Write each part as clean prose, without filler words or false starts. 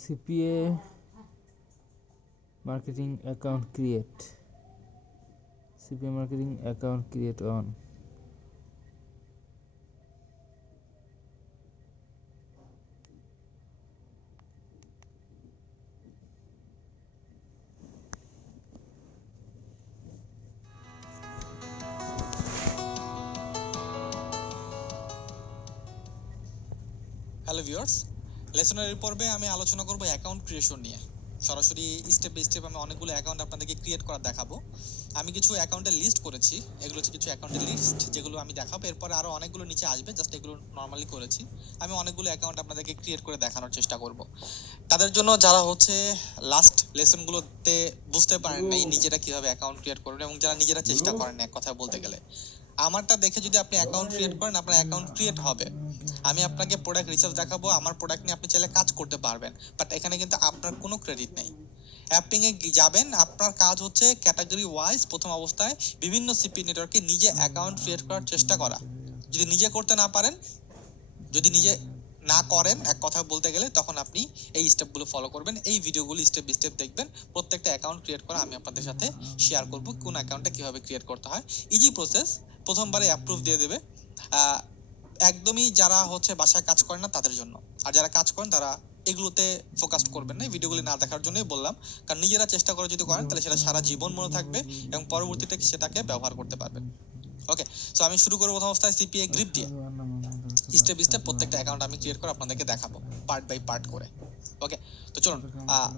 CPA marketing account create. CPA marketing account create on. Hello viewers, লেসনের এই পর্বে আমি আলোচনা করব অ্যাকাউন্ট ক্রিয়েশন নিয়ে। সরাসরি স্টেপ বাই স্টেপ আমি অনেকগুলো অ্যাকাউন্ট আপনাদেরকে ক্রিয়েট করা দেখাবো। আমি কিছু অ্যাকাউন্টের লিস্ট করেছি, এগুলো হচ্ছে কিছু অ্যাকাউন্টের লিস্ট যেগুলো আমি দেখাবো। এরপরে আরো অনেকগুলো নিচে আসবে, জাস্ট এগুলো নর্মালি করেছি। আমি অনেকগুলো অ্যাকাউন্ট আপনাদেরকে ক্রিয়েট করে দেখানোর চেষ্টা করব। তাদের জন্য যারা হচ্ছে লাস্ট লেসনগুলোতে বুঝতে পারেন নাই নিজেরা কিভাবে অ্যাকাউন্ট ক্রিয়েট করবেন, এবং যারা নিজেরা চেষ্টা করেন এক কথা বলতে গেলে, আমারটা দেখে যদি আপনি অ্যাকাউন্ট ক্রিয়েট করেন, আপনার অ্যাকাউন্ট ক্রিয়েট হবে। আমি আপনাকে প্রোডাক্ট রিসার্চ দেখাবো, আমার প্রোডাক্ট নিয়ে আপনি চাইলে কাজ করতে পারবেন, বাট এখানে কিন্তু আপনার কোনো ক্রেডিট নেই। অ্যাপিং এ যাবেন, আপনার কাজ হচ্ছে ক্যাটাগরি ওয়াইজ প্রথম অবস্থায় বিভিন্ন সিপি নেটওয়ার্কে নিজে অ্যাকাউন্ট ক্রিয়েট করার চেষ্টা করা। যদি নিজে করতে না পারেন, যদি নিজে না করেন এক কথা বলতে গেলে, তখন আপনি এই স্টেপগুলো ফলো করবেন, এই ভিডিওগুলো স্টেপ বাই স্টেপ দেখবেন। প্রত্যেকটা অ্যাকাউন্ট ক্রিয়েট করা আমি আপনাদের সাথে শেয়ার করব, কোন অ্যাকাউন্টটা কিভাবে ক্রিয়েট করতে হয়। ইজি প্রসেস, প্রথমবারে অ্যাপ্রুভ দিয়ে দেবে। একদমই যারা হচ্ছে বাসায় কাজ করেন না তাদের জন্য, আর যারা কাজ করেন তারা এগুলোতে ফোকাস করবেন না। এই ভিডিওগুলি না দেখার জন্যই বললাম, কারণ নিজেরা চেষ্টা করে যদি করেন তাহলে সেটা সারা জীবন মনে থাকবে এবং পরবর্তীতে সেটাকে ব্যবহার করতে পারবেন। ওকে, সো আমি শুরু করব প্রথম অবস্থায় সিপিএ গ্রিপ দিয়ে। স্টেপ বাই স্টেপ প্রত্যেকটা অ্যাকাউন্ট আমি ক্রিয়েট করে আপনাদেরকে দেখাবো পার্ট বাই পার্ট করে। ওকে, তো চলুন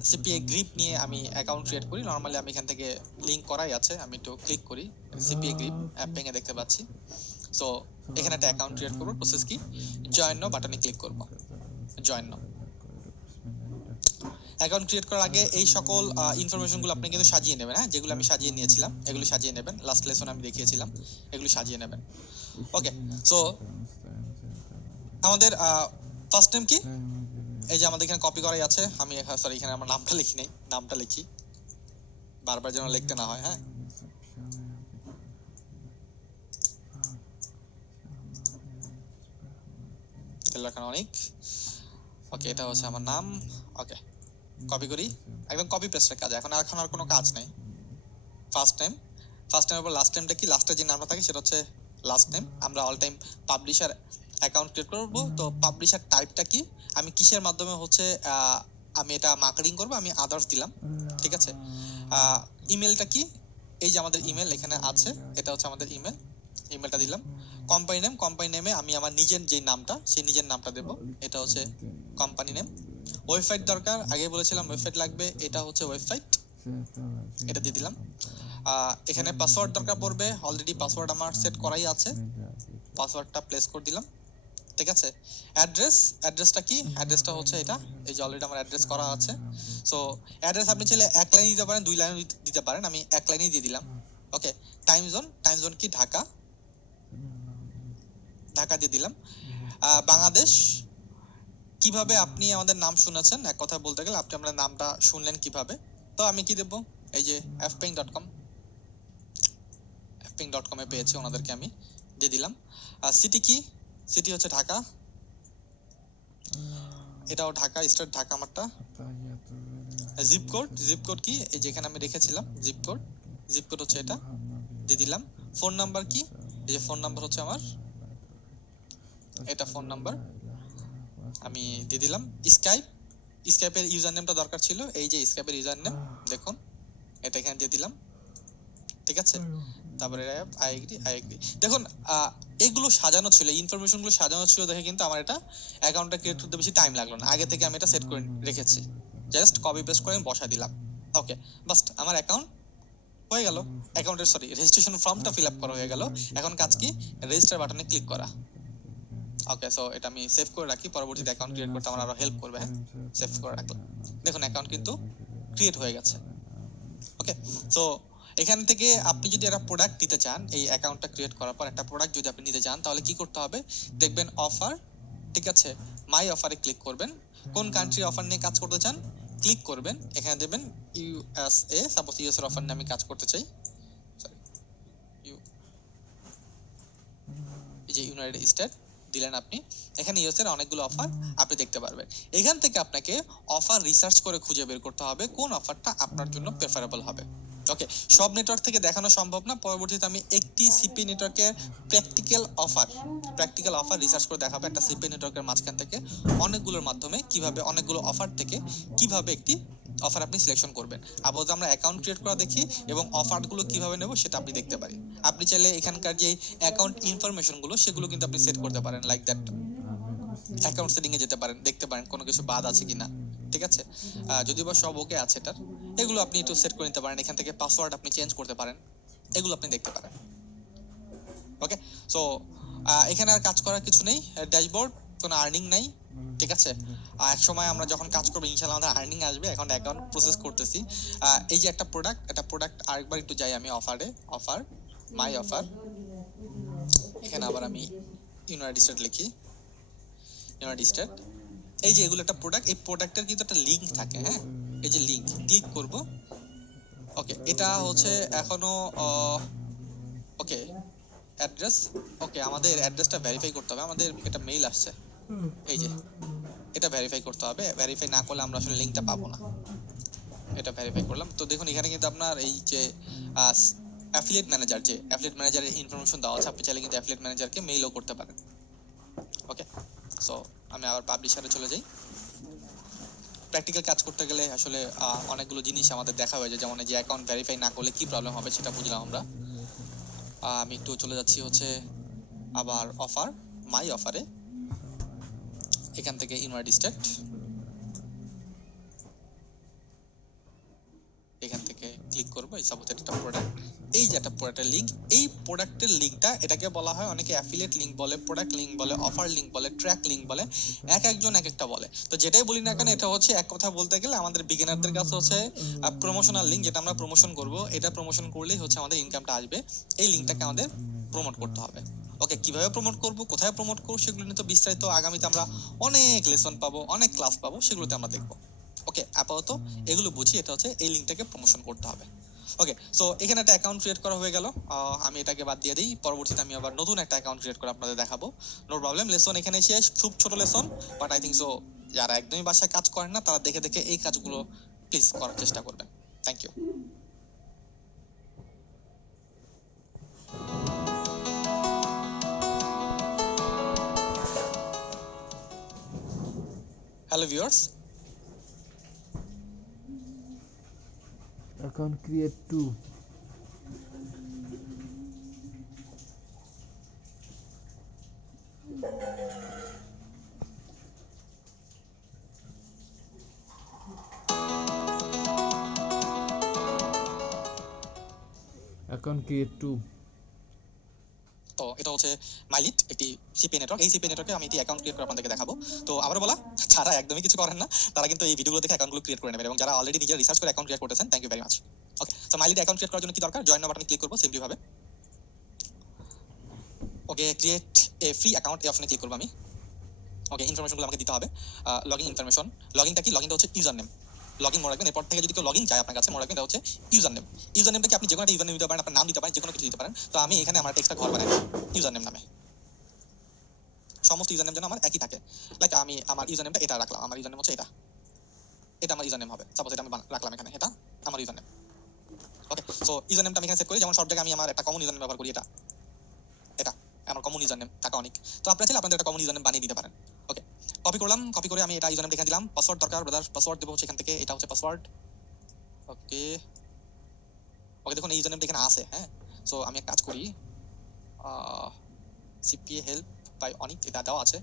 সিপিএ গ্রিপ নিয়ে আমি অ্যাকাউন্ট ক্রিয়েট করি। নরমালি আমি এখান থেকে লিংক করাই আছে, আমি একটু ক্লিক করি। সিপিএ গ্রিপ অ্যাপ ভেঙে দেখতে পাচ্ছি। সো এখানে একটা অ্যাকাউন্ট ক্রিয়েট করব। প্রসেস কি, জয়েন নাও বাটনে ক্লিক করব। জয়েন নাও। অ্যাকাউন্ট ক্রিয়েট করার আগে এই সকল ইনফরমেশনগুলো আপনি কিন্তু সাজিয়ে নেবেন। হ্যাঁ, যেগুলো আমি সাজিয়ে নিয়েছিলাম এগুলো সাজিয়ে নেবেন, লাস্ট লেসন আমি দেখিয়েছিলাম, এগুলো সাজিয়ে নেবেন। ওকে, সো আমাদের ফার্স্ট নেম কি, এই যে আমাদের এখানে কপি করাই আছে। আমি সরি, এখানে আমার নামটা লিখি নাই, নামটা লিখি, বারবার যেন লিখতে না হয়। হ্যাঁ, লেখানো অনেক। ওকে, এটা হচ্ছে আমার নাম। ওকে, কপি করি, একদম কপি পেস্টের কাজ। এখন আর কোনো কাজ নেই। ফার্স্ট নেম, ফার্স্ট নেমের পর লাস্ট নেমটা কি, লাস্টে যে নামটা থাকে সেটা হচ্ছে লাস্ট নেম। আমরা all time publisher account create করব, তো পাবলিশার টাইপটা কি, আমি কিসের মাধ্যমে হচ্ছে আমি এটা মার্কেটিং করব, আমি আদার্স দিলাম। ঠিক আছে, ইমেলটা কি, এই যে আমাদের ইমেল এখানে আছে, এটা হচ্ছে আমাদের ইমেল, ইমেলটা দিলাম। কোম্পানি নেম, কোম্পানি নেমে আমি আমার নিজের যে নামটা, সেই নিজের নামটা দেব, এটা হচ্ছে কোম্পানি নেম। ওয়েবসাইট দরকার, আগে বলেছিলাম ওয়েবসাইট লাগবে, এটা হচ্ছে ওয়েবসাইট, এটা দিয়ে দিলাম। এখানে পাসওয়ার্ড দরকার পড়বে, অলরেডি পাসওয়ার্ড আমার সেট করাই আছে, পাসওয়ার্ডটা প্লেস করে দিলাম। ঠিক আছে, অ্যাড্রেস, অ্যাড্রেসটা কি, অ্যাড্রেসটা হচ্ছে এটা, এই যে অলরেডি আমার অ্যাড্রেস করা আছে। সো অ্যাড্রেস আপনি চাইলে এক লাইন দিতে পারেন, দুই লাইন দিতে পারেন, আমি এক লাইনই দিয়ে দিলাম। ওকে, টাইম জোন, টাইম জোন কি ঢাকা, ঢাকা দিয়ে দিলাম। বাংলাদেশ, কিভাবে আপনি আমাদের নাম শুনেছেন, এক কথা বলতে গেলে আপনি আমাদের নামটা শুনলেন কিভাবে, তো আমি কি দেব, এই যে fping.com, fping.com এ পেয়েছি ওনাদেরকে, আমি দিয়ে দিলাম। সিটি কি, সিটি হচ্ছে ঢাকা, এটাও ঢাকা, স্টেট ঢাকা আমারটা। জিপ কোড, জিপ কোড কি, এই যেখানে আমি রেখেছিলাম জিপ কোড, জিপ কোড হচ্ছে এটা, দিয়ে দিলাম। ফোন নাম্বার কি, এই যে ফোন নাম্বার হচ্ছে আমার এটা, ফোন নাম্বার আমি দিয়ে দিলাম। স্কাইপ, স্কাইপের ইউজার নেমটা দরকার ছিল, এই যে স্কাইপের ইউজার নেম দেখুন, এটা এখানে দিয়ে দিলাম। ঠিক আছে, তারপরে আই এগ্রি, আই এগ্রি। দেখুন এগুলো সাজানো ছিল, ইনফরমেশন গুলো সাজানো ছিল দেখে কিন্তু আমার এটা অ্যাকাউন্টটা ক্রিয়েট করতে বেশি টাইম লাগলো না, আগে থেকে আমি এটা সেট করে রেখেছি, জাস্ট কপি পেস্ট করে আমি বসা দিলাম। ওকে, বাস আমার অ্যাকাউন্ট হয়ে গেল, অ্যাকাউন্টের সরি রেজিস্ট্রেশন ফর্মটা ফিল আপ করা হয়ে গেল। এখন কাজ কি, রেজিস্টার বাটনে ক্লিক করা। ওকে, সো এটা আমি সেভ করে রাখি, পরবর্তীতে অ্যাকাউন্ট ক্রিয়েট করতে আমার আরো হেল্প করবে। হ্যাঁ, সেভ করে রাখলাম, দেখুন অ্যাকাউন্ট কিন্তু ক্রিয়েট হয়ে গেছে। ওকে, সো এখান থেকে আপনি যদি একটা প্রোডাক্ট নিতে চান, এই অ্যাকাউন্টটা ক্রিয়েট করার পর একটা প্রোডাক্ট যদি আপনি নিতে চান, তাহলে কি করতে হবে, দেখবেন অফার, ঠিক আছে, মাই অফারে ক্লিক করবেন। কোন কান্ট্রি অফার নিয়ে কাজ করতে চান ক্লিক করবেন, এখানে দেবেন ইউএসএ, সাপোজ ইউএস এর অফার নিয়ে আমি কাজ করতে চাই, সরি এই যে ইউনাইটেড স্টেট দিলেন আপনি, এখানে ইউএস এর অনেকগুলো অফার আপনি দেখতে পারবেন। এখান থেকে আপনাকে অফার রিসার্চ করে খুঁজে বের করতে হবে কোন অফারটা আপনার জন্য প্রেফারেবল হবে। ওকে, সব নেটওয়ার্ক থেকে দেখানো সম্ভব না, পরবর্তীতে আমি একটি সিপি নেটওয়ার্কের প্র্যাকটিক্যাল অফার রিসার্চ করে দেখাবো একটা সিপি নেটওয়ার্কের মাঝখান থেকে অনেকগুলোর মাধ্যমে কিভাবে অনেকগুলো অফার থেকে কিভাবে একটি অফার আপনি সিলেকশন করবেন। আপাতত আমরা অ্যাকাউন্ট ক্রিয়েট করা দেখি এবং অফারগুলো কিভাবে নেব সেটা আপনি দেখতে পারি। আপনি চাইলে এখানকার যে অ্যাকাউন্ট ইনফরমেশন গুলো সেগুলো কিন্তু আপনি সেট করতে পারেন, লাইক দ্যাট অ্যাকাউন্ট সেটিং এ যেতে পারেন, দেখতে পারেন কোনো কিছু বাদ আছে কিনা, ঠিক আছে। যদিও বা সব ওকে আছে এটার, এগুলো আপনি একটু সেট করে নিতে পারেন। এখান থেকে পাসওয়ার্ড আপনি চেঞ্জ করতে পারেন, এগুলো আপনি দেখতে পারেন। ওকে, সো এখানে আর কাজ করার কিছু নেই। ড্যাশবোর্ড, কোনো আর্নিং নাই, ঠিক আছে। এক সময় আমরা যখন কাজ করবো ইনশাআল্লাহ আমাদের আর্নিং আসবে, এখন অ্যাকাউন্ট প্রসেস করতেছি। এই যে একটা প্রোডাক্ট আরেকবার একটু যাই আমি অফার মাই অফার, এখানে আবার আমি ইউনাইটেড স্টেট লিখি, ইউনাইটেড স্টেট। এই যে এগুলো একটা প্রোডাক্ট, এই প্রোডাক্টের কিন্তু একটা লিংক থাকে, হ্যাঁ, এই যে লিংক ক্লিক করব। ওকে, এটা হচ্ছে এখনো ওকে অ্যাড্রেস, ওকে আমাদের অ্যাড্রেসটা ভেরিফাই করতে হবে, আমাদের এটা মেইল আসছে, এই যে এটা ভেরিফাই করতে হবে, ভেরিফাই না করলে আমরা আসলে লিংকটা পাবো না। এটা ভেরিফাই করলাম, তো দেখুন এখানে কিন্তু আপনার এই যে অ্যাফিলিয়েট ম্যানেজারের ইনফরমেশন দেওয়া আছে, আপনি চাইলে কিন্তু অ্যাফিলিয়েট ম্যানেজারকে মেইলও করতে পারেন। ওকে, সো আমি আবার পাবলিশারে চলে যাই। প্র্যাকটিক্যাল কাজ করতে গেলে আসলে অনেকগুলো জিনিস আমাদের দেখা হয়ে যায়, যেমন এই যে অ্যাকাউন্ট ভেরিফাই না করলে কি প্রবলেম হবে সেটা বুঝলাম আমরা। আমি একটু চলে যাচ্ছি হচ্ছে আবার মাই অফারে, এখান থেকে ইউনাইটেড স্টেট, এখান থেকে ক্লিক করব। এই সাপোজ একটা প্রোডাক্ট, এই যে একটা প্রোডাক্টের লিংক, এই প্রোডাক্টের লিংকটা এটাকে বলা হয় অনেকে অ্যাফিলিয়েট লিংক বলে, প্রোডাক্ট লিংক বলে, অফার লিংক বলে, ট্র্যাক লিংক বলে, একজন এক একটা বলে। তো যেটাই বলি না কেন এটা হচ্ছে এক কথা বলতে গেলে আমাদের বিগিনারদের কাছে হচ্ছে প্রমোশনাল লিংক, যেটা আমরা প্রমোশন করব, এটা প্রমোশন করলেই হচ্ছে আমাদের ইনকামটা আসবে। এই লিংকটাকে আমাদের প্রমোট করতে হবে। ওকে, কিভাবে প্রমোট করব, কোথায় প্রমোট করব সেগুলো নিয়ে তো বিস্তারিত আগামীতে আমরা অনেক লেসন পাবো, অনেক ক্লাস পাবো, সেগুলোতে আমরা দেখবো। ওকে, আপাতত এগুলো বুঝি, এটা হচ্ছে এই লিংকটাকে প্রমোশন করতে হবে। ওকে, সো এখানে একটা অ্যাকাউন্ট ক্রিয়েট করা হয়ে গেল। আমি এটাকে বাদ দিয়ে দিই, পরবর্তীতে আমি আবার নতুন একটা অ্যাকাউন্ট ক্রিয়েট করে আপনাদের দেখাবো। নো প্রবলেম, লেসন এখানে শেষ, খুব ছোট lesson, but I think so যারা একদমই বাসায় কাজ করেন না তারা দেখে দেখে এই কাজগুলো প্লিজ করার চেষ্টা করবেন। Thank you. Hello viewers, account create 2, account create 2, তো এটা হচ্ছে মাইলিট, একটি সিপি নেটওয়ার্ক। এই সিপি নেটওয়ার্কে আমি একটি অ্যাকাউন্ট ক্রিয়েট করে আপনাদেরকে দেখাবো। তো আবারও বলা, যারা একদমই কিছু করেন না তারা কিন্তু এই ভিডিওগুলো দেখে অ্যাকাউন্টগুলো ক্রিয়েট করে নেবেন, এবং যারা অলরেডি নিজের রিসার্চ করে অ্যাকাউন্ট ক্রিয়েট করতেছেন, thank you very much. Okay, so MyLead account create করার জন্য কি দরকার, জয়েন নাও বাটনে ক্লিক করব সিম্পলি ভাবে। ওকে, ক্রিয়েট এ ফ্রি অ্যাকাউন্ট, এই অপশনে ক্লিক করব আমি। ওকে, ইনফরমেশনগুলো আমাকে দিতে হবে। লগইন ইনফরমেশন, লগইনটা কি, লগইনটা হচ্ছে ইউজার নেম। লগইন মনে রাখবেন, এরপর থেকে যদি কেউ লগইন চায় আপনার কাছে, মনে রাখবেন এটা হচ্ছে ইউজার নেম। ইউজার নেমটা কি আপনি যে কোনো একটা ইউজার নেম দিতে পারেন, আপনার নাম দিতে পারেন, যে কোনো কিছু দিতে পারেন। তো আমি এখানে আমার একটা এক্সট্রা ঘর বানাই ইউজার নেম নামে, সমস্ত ইউজার নেম যেন আমার একই থাকে। লাইক আমি আমার ইউজার নেমটা এটা রাখলাম, আমার ইউজার নেম হচ্ছে এটা, এটা আমার ইউজার নেম হবে। সাপোজ এটা আমি রাখলাম এখানে, এটা আমার ইউজার নেম। ওকে, সো ইউজার নেমটা আমি এখানে সেট করি, যেমন সব জায়গায় আমি আমার একটা কমন ইউজার নেম ব্যবহার করি, এটা এটা আমার কমন ইউজার নেম থাকা অনেক। তো আপনারা চাইলে আপনাদের একটা কমন ইউজার নেম বানিয়ে দিতে পারেন। ওকে, কপি করলাম, কপি করে আমি এটা ইউজার নেম এখানে দিলাম। পাসওয়ার্ড দরকার ব্রাদার, পাসওয়ার্ড দেবো হচ্ছে এখান থেকে, এটা হচ্ছে পাসওয়ার্ড। ওকে, ওকে দেখুন এই ইউজার নেমটা এখানে আছে, হ্যাঁ। সো আমি এক কাজ করি, সিপিএ হেল্প বাই অনিক, এটা দেওয়া আছে।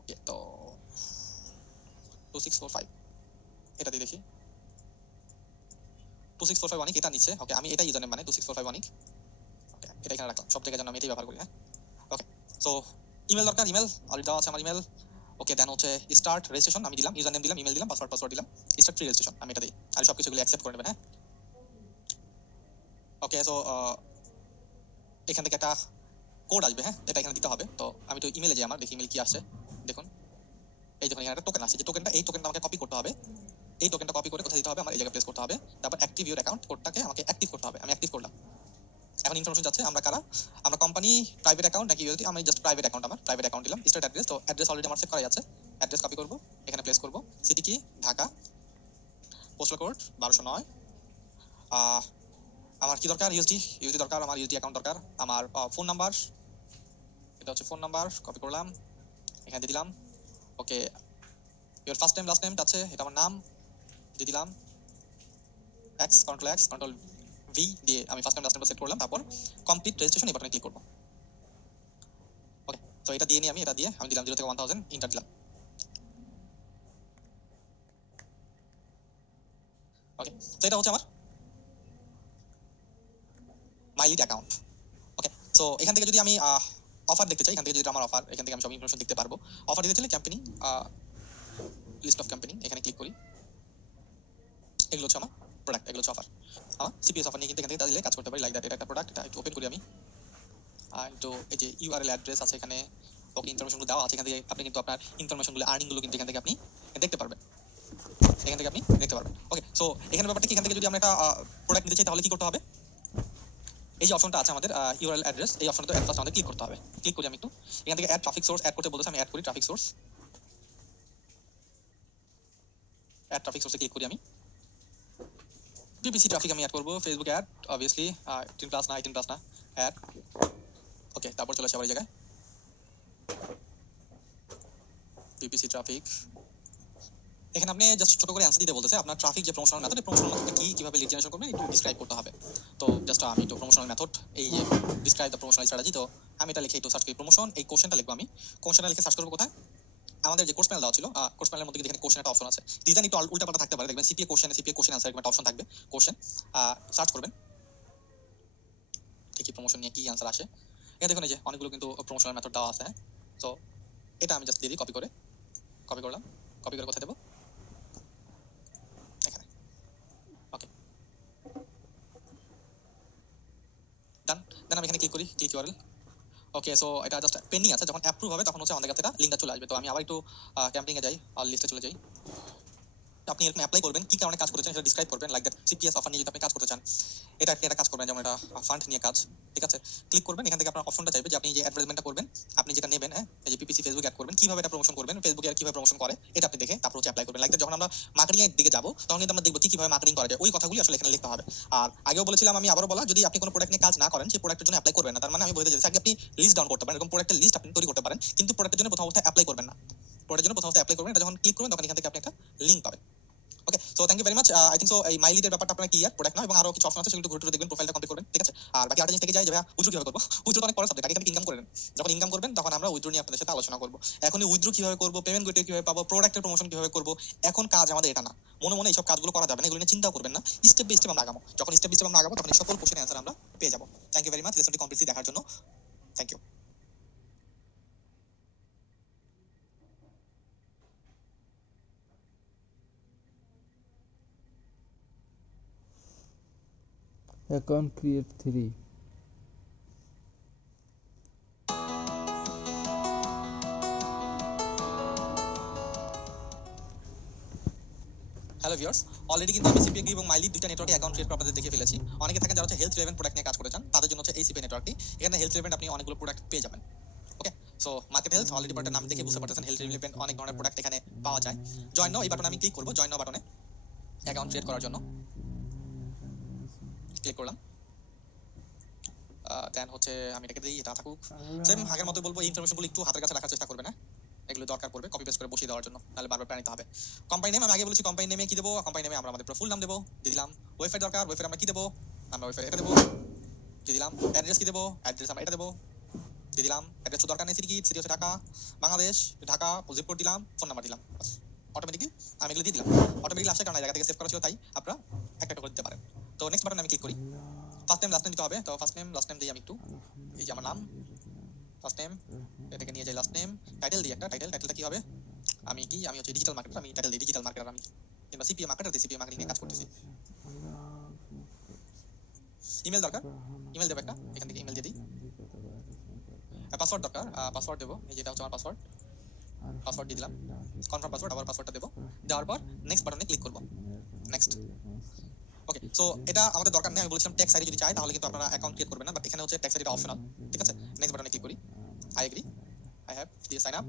ওকে, তো 2645 এটা দিয়ে দেখি, 2645 অনিক এটা নিচ্ছে। ওকে, আমি এটা ইউজার নেম মানে 2645 অনিক। ওকে, এটা এখানে রাখলাম, সব জায়গায় যেন আমি এটাই ব্যবহার করি, হ্যাঁ। ওকে, সো ইমেল দরকার, ইমেল অলরেডি দেওয়া আছে আমার ইমেল। ওকে, দেন হচ্ছে স্টার্ট রেজিস্ট্রেশন, আমি দিলাম, ইউজার নেম দিলাম, ইমেল দিলাম, পাসওয়ার্ড দিলাম, স্টার্ট ফ্রি রেজিস্ট্রেশন আমি এটা দিই, আর সব কিছুগুলো অ্যাকসেপ্ট করে নেবেন, হ্যাঁ। ওকে, সো এখান থেকে একটা কোড আসবে, হ্যাঁ, এটা এখানে দিতে হবে। তো আমি তো ইমেলে যাই, আমার দেখি ইমেল কি আসছে। দেখুন এই দেখুন এখানে একটা টোকেন আছে, যে টোকেনটা, এই টোকেনটা আমাকে কপি করতে হবে। এই টোকেনটা কপি করে কোথায় দিতে হবে, আমার এই জায়গায় প্লেস করতে হবে। তারপর অ্যাক্টিভ ইউর অ্যাকাউন্ট, কোডটাকে আমাকে অ্যাক্টিভ করতে হবে। আমি অ্যাক্টিভ করলাম, এখন ইনফরমেশন যাচ্ছে আমরা কারা, আমরা কোম্পানি, প্রাইভেট অ্যাকাউন্ট নাকি ইউএসডি। আমি জাস্ট প্রাইভেট অ্যাকাউন্ট, আমার প্রাইভেট অ্যাকাউন্ট দিলাম। স্টেট অ্যাড্রেস, তো অ্যাড্রেস অলরেডি আমার সেট করাই আছে। অ্যাড্রেস কপি করব, এখানে প্লেস করব। সিটি কি ঢাকা, পোস্টাল কোড 1209। আমার কি দরকার, ইউএসডি দরকার, আমার ইউএসডি অ্যাকাউন্ট দরকার। আমার ফোন নাম্বার, এটা হচ্ছে ফোন নাম্বার, কপি করলাম, এখানে দিয়ে দিলাম। Okay, your first name last name আছে, এটা আমার নাম দিয়ে দিলাম। কন্ট্রোল ভি দিয়ে আমি ফার্স্ট নেম লাস্ট নেমটা সেট করলাম। তারপর কমপ্লিট রেজিস্ট্রেশন এই বাটনে ক্লিক করব। ওকে, তো এটা দিয়ে আমি দিলাম 0 থেকে 1000, ইন্টার দিলাম। ওকে, তো এটা হচ্ছে আমার মাইলিড অ্যাকাউন্ট। ওকে, সো এখান থেকে যদি আমি অফার দেখতে চাই, এখান থেকে যদি আমার অফার, এখান থেকে আমি সব ইনফরমেশন দেখতে পারবো। অফার দিতে চাইলে কোম্পানি, লিস্ট অফ কোম্পানি, এখানে ক্লিক করি। এগুলো হচ্ছে আমার প্রোডাক্ট, এগুলো হচ্ছে অফার। আমার সিপিএস অফার নিয়ে কিন্তু এখান থেকে দিলে কাজ করতে পারি। লাইক দ্যাট, এটা একটা প্রোডাক্ট, এটা একটু ওপেন করি আমি। তো এই যে ইউআরএল অ্যাড্রেস আছে এখানে, ওকে, ইনফরমেশনগুলো দেওয়া আছে। এখান থেকে আপনি কিন্তু আপনার ইনফরমেশনগুলো, আর্নিংগুলো কিন্তু এখান থেকে আপনি দেখতে পারবেন। ওকে, সো এখানে ব্যাপারটা কি, এখান থেকে যদি আমরা একটা প্রোডাক্ট নিতে চাই তাহলে কি করতে হবে? এই যে অপশনটা আছে আমাদের ইউআরএল অ্যাড্রেস, এই অপশনটা অ্যাড ফার্স্ট আমাদের ক্লিক করতে হবে। ক্লিক করি আমি একটু, এখান থেকে অ্যাড ট্রাফিক সোর্স অ্যাড করতে বলতেছে, আমি অ্যাড করি ট্রাফিক সোর্স। অ্যাড ট্রাফিক সোর্সে ক্লিক করি আমি। পিপিসি ট্রাফিক আমি অ্যাড করব, ফেসবুক অ্যাড অবভিয়াসলি 18+ না, 18+ না, অ্যাড। ওকে, তারপর চলে আসে আবার এই জায়গায় পিপিসি ট্রাফিক। এখানে আপনি জাস্ট ছোট করে অ্যান্সার দিতে বলতেছে। আপনার ট্রাফিক যে প্রমোশনাল মেথড, এই প্রমোশনাল মেথডটা কি, কিভাবে লিড জেনারেশন করবেন একটু ডিসক্রাইব করতে হবে। তো জাস্ট আমি একটু প্রমোশনাল মেথড, এই যে ডিসক্রাইব দ্য প্রমোশনাল স্ট্র্যাটেজি, তো আমি এটা লিখে একটু সার্চ করি প্রমোশন, এই কোশ্চেনটা লিখবো আমি। কোশ্চেনটা লিখে সার্চ করবো কোথায়, আমাদের যে কোর্স প্যানেল দেওয়া ছিল, কোর্স প্যানেলের মধ্যে এখানে কোশ্চেন একটা অপশন আছে। ডিজাইন একটু উল্টাপাল্টা থাকতে পারে, দেখবেন সিপিএ কোশ্চেন আনসার একটা অপশন থাকবে, কোশ্চেন সার্চ করবেন, ঠিকই প্রমোশন নিয়ে কি আনসার আসে। এখানে দেখুন এই যে অনেকগুলো কিন্তু প্রমোশনাল মেথড দেওয়া আছে। তো এটা আমি জাস্ট দিয়ে দিই, কপি করলাম। কপি করে কোথায় দেবো, এখানে। ওকে, ডান। দেন আমি এখানে ক্লিক করি, ক্লিক ইউআরএল। ওকে, সো এটা জাস্ট পেন্ডিং আছে, যখন অ্যাপ্রুভ হবে তখন হচ্ছে আমাদের কাছে এটা লিঙ্কটা চলে আসবে। তো আমি আবার একটু ক্যাম্পিং এ যাই, আর লিস্টে চলে যাই। আপনি এরকম অ্যাপ্লাই করবেন, কি কারণে কাজ করতেছেন সেটা ডিসক্রাইব করবেন। লাইক দ্যাট, সিপিএস অফার নিয়ে যদি আপনি কাজ করতে চান, এটা কাজ করবেন, যেমন এটা ফান্ড নিয়ে কাজ, ঠিক আছে। ক্লিক করবেন, এখান থেকে আপনার অপশনটা চাইবে যে আপনি যে অ্যাডভার্টাইজমেন্টটা করবেন, আপনি যেটা নেবেন, এই যে পিপিসি ফেসবুক অ্যাড করবেন, কিভাবে এটা প্রমোশন করবেন, ফেসবুকে আর কিভাবে প্রমোশন করে এটা আপনি দেখে তারপর হচ্ছে অ্যাপ্লাই করবেন। লাইক দ্যাট, যখন আমরা মার্কেটিং এর দিকে যাবো তখন কিন্তু আমরা দেখবো কিভাবে মার্কেটিং করা যায়, ওই কথাগুলি আসলে এখানে লিখতে হবে। আর আগেও বলেছিলাম, আমি আবারও বলা, যদি আপনি কোনো প্রোডাক্ট নিয়ে কাজ না করেন, সেই প্রোডাক্টের জন্য অ্যাপ্লাই করবেন না। তার মানে আমি বলতে চাইছি, আগে আপনি লিস্ট ডাউন করতে পারেন, এরকম প্রোডাক্টের লিস্ট আপনি তৈরি করতে পারেন, কিন্তু প্রোডাক্টের জন্য প্রথম অবস্থায় অ্যাপ্লাই করবেন না। প্রোডাক্টের জন্য প্রথম অবস্থায় অ্যাপ্লাই করবেন, এটা যখন ক্লিক করবেন তখন এখান থেকে আপনি একটা লিঙ্ক পাবেন। Okay, so thank you very much. I think so এই মাইলিডের ব্যাপারটা আপনারা ক্লিয়ার, প্রোডাক্ট না এবং আরো কিছু অপশন আছে, সেগুলো ঘুরে দেখবেন, প্রোফাইলটা কমপ্লিট করবেন, ঠিক আছে। আর বাকি আরেকটা জিনিস থেকে যায় যে ভাই উইথড্র কিভাবে করবো, উইথড্র তো অনেক পরের সাবজেক্ট, আগে থেকে ইনকাম করেন। যখন ইনকাম করবেন তখন আমরা উইথড্র নিয়ে আপনাদের সাথে আলোচনা করবো। এখন উইথড্র কিভাবে করবো, পেমেন্ট গেটওয়ে কিভাবে পাবো, প্রোডাক্টের প্রমোশন কিভাবে করবো, এখন কাজ আমাদের এটা না। মনে মনে এইসব কাজগুলো করা যাবে না, এগুলো নিয়ে চিন্তাও করবেন না। স্টেপ বাই স্টেপ আমরা আগাবো, যখন স্টেপ বাই স্টেপ আমরা আগাবো তখন এই সকল কোশ্চেনের অ্যান্সার আমরা পেয়ে যাবো। থ্যাংক ইউ ভেরি মাচ লেসনটি কমপ্লিটলি দেখার জন্য। Thank you. Account create 3. Hello viewers, already কিন্তু আমি সিপিএ এবং মাইলি দুইটা নেটওয়ার্কে অ্যাকাউন্ট ক্রিয়েট করে আপনাদের দেখে ফেলেছি। অনেকে থাকেন যারা হচ্ছে হেলথ রিলেভেন্ট প্রোডাক্ট নিয়ে কাজ করে চান, তাদের জন্য হচ্ছে এই সিপিএ নেটওয়ার্কটি। এখানে হেলথ রিলেভেন্ট আপনি অনেকগুলো প্রোডাক্ট পেয়ে যাবেন। ওকে, সো মার্কেট হেলথ অলরেডি প্রোডাক্টের নাম দেখে বুঝতে পারতেছেন, হেলথ রিলেভেন্ট অনেক ধরনের প্রোডাক্ট এখানে পাওয়া যায়। জয়েন নাও, এই বাটনে আমি ক্লিক করব, জয়েন নাও বাটনে অ্যাকাউন্ট ক্রিয়েট করার জন্য ক্লিক করলাম। দেন হচ্ছে আমি এটাকে দিই, এটা থাকুক সেম আগের মতো। বলবো এই ইনফরমেশনগুলো একটু হাতের কাছে রাখার চেষ্টা করবেন, না এগুলো দরকার পড়বে কপি পেস্ট করে বসিয়ে দেওয়ার জন্য, তাহলে বারবার প্যারা নিতে হবে। কোম্পানি নেম আমি আগে বলেছি, কোম্পানি নেমে কি দেবো, কোম্পানি নেমে আমরা আমাদের পুরো ফুল নাম দেবো, দিয়ে দিলাম। ওয়েবসাইট দরকার, ওয়েবসাইট আমরা কি দেবো, আমরা ওয়েবসাইট এটা দেবো, দিয়ে দিলাম। অ্যাড্রেস কি দেবো, অ্যাড্রেস আমরা এটা দেবো, দিয়ে দিলাম। অ্যাড্রেস তো দরকার নেই, সিটি কি, সিটি হচ্ছে ঢাকা, বাংলাদেশ, ঢাকা, জিপ কোড দিলাম, ফোন নাম্বার দিলাম, অটোমেটিকলি আমি এগুলো দিয়ে দিলাম। অটোমেটিকলি আসে, কারণ এই জায়গা থেকে সেভ করা ছিল, তাই আপনারা একটা করে দিতে পারেন। তো নেক্সট বাটনে আমি ক্লিক করি। ফার্স্ট নেম লাস্ট নেম দিতে হবে, তো ফার্স্ট নেম লাস্ট নেম দিই আমি একটু, এই যে আমার নাম, ফার্স্ট নেম, এটাকে নিয়ে যাই লাস্ট নেম, টাইটেল দিই একটা, টাইটেলটা কি হবে, আমি হচ্ছে ডিজিটাল মার্কেটার, আমি টাইটেল দিই ডিজিটাল মার্কেটার, আমি কিংবা সিপিএ মার্কেটার দিই, সিপিএ মার্কেটিং নিয়ে কাজ করতেছি। ইমেল দরকার, ইমেল দেবো একটা, এখান থেকে ইমেল দিয়ে দিই। পাসওয়ার্ড দরকার, পাসওয়ার্ড দেবো, এই যেটা হচ্ছে আমার পাসওয়ার্ড, পাসওয়ার্ড দিয়ে দিলাম। কনফার্ম পাসওয়ার্ড, আবার পাসওয়ার্ডটা দেবো, দেওয়ার পর নেক্সট বাটনে ক্লিক করবো। নেক্সট ওকে, সো এটা আমাদের দরকার নেই। আমি বলেছিলাম টেক্সট আইডি যদি চাই তাহলে কিন্তু আপনারা অ্যাকাউন্ট ক্রিয়েট করবেন না, বাট এখানে হচ্ছে টেক্সট আইডিটা অপশনাল। ঠিক আছে, নেক্সট বাটনে ক্লিক করি। আই এগ্রি, আই হ্যাভ দিয়ে সাইন আপ।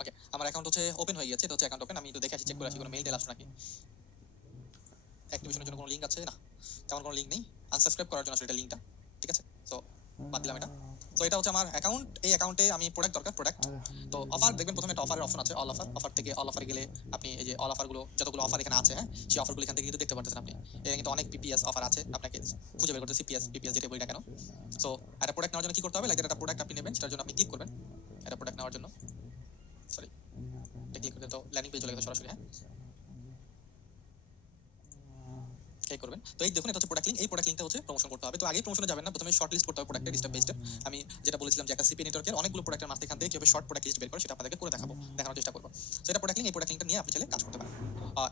ওকে, আমার অ্যাকাউন্ট হচ্ছে ওপেন হয়ে গেছে। এটা হচ্ছে অ্যাকাউন্ট ওপেন। আমি একটু দেখে আসি, চেক করে আসি কোনো মেইল টেল আসছে নাকি। অ্যাক্টিভেশনের জন্য কোনো লিংক আছে না, তেমন কোনো লিংক নেই। আনসাবস্ক্রাইব করার জন্য সেটা লিংকটা, ঠিক আছে। সো বাদ দিলাম এটা। সো এটা হচ্ছে আমার অ্যাকাউন্ট। এই অ্যাকাউন্টে আমি প্রোডাক্ট দরকার, প্রোডাক্ট। তো অফার দেখবেন প্রথমে একটা অফারের অপশন আছে, অল অফার। অফার থেকে অল অফারে গেলে আপনি এই যে অল অফারগুলো, যতগুলো অফার এখানে আছে, হ্যাঁ, সেই অফারগুলো এখান থেকে কিন্তু দেখতে পারতেছেন আপনি। এখানে কিন্তু অনেক পিপিএস অফার আছে, আপনাকে খুঁজে বের করতে সিপিএস পিপিএস যেটা বলি না কেন। সো একটা প্রোডাক্ট নেওয়ার জন্য কি করতে হবে, লাইক একটা প্রোডাক্ট আপনি নেবেন, সেটার জন্য আপনি ক্লিক করবেন। একটা প্রোডাক্ট নেওয়ার জন্য সরি ক্লিক করতে তো ল্যান্ডিং পেজ চলে গেছে সরাসরি, হ্যাঁ, এই করবেন। তো এই দেখুন এটা হচ্ছে প্রোডাক্ট লিংক। এই প্রোডাক্ট লিংকটা হচ্ছে প্রমোশন করতে হবে। তো আগে প্রমোশনে যাবেন না, প্রথমে শর্ট লিস্ট করতে হবে প্রোডাক্টের স্টেপ বাই স্টেপ। আমি যেটা বলেছিলাম যে একটা সিপি নেটওয়ার্কের অনেকগুলো প্রোডাক্টের মাঝখান থেকে কিভাবে শর্ট প্রোডাক্ট লিস্ট বের করে সেটা আপনাদেরকে করে দেখানোর চেষ্টা করব। সো এটা প্রোডাক্ট লিংক, এই প্রোডাক্ট লিংকটা নিয়ে আপনি চাইলে কাজ করতে পারেন।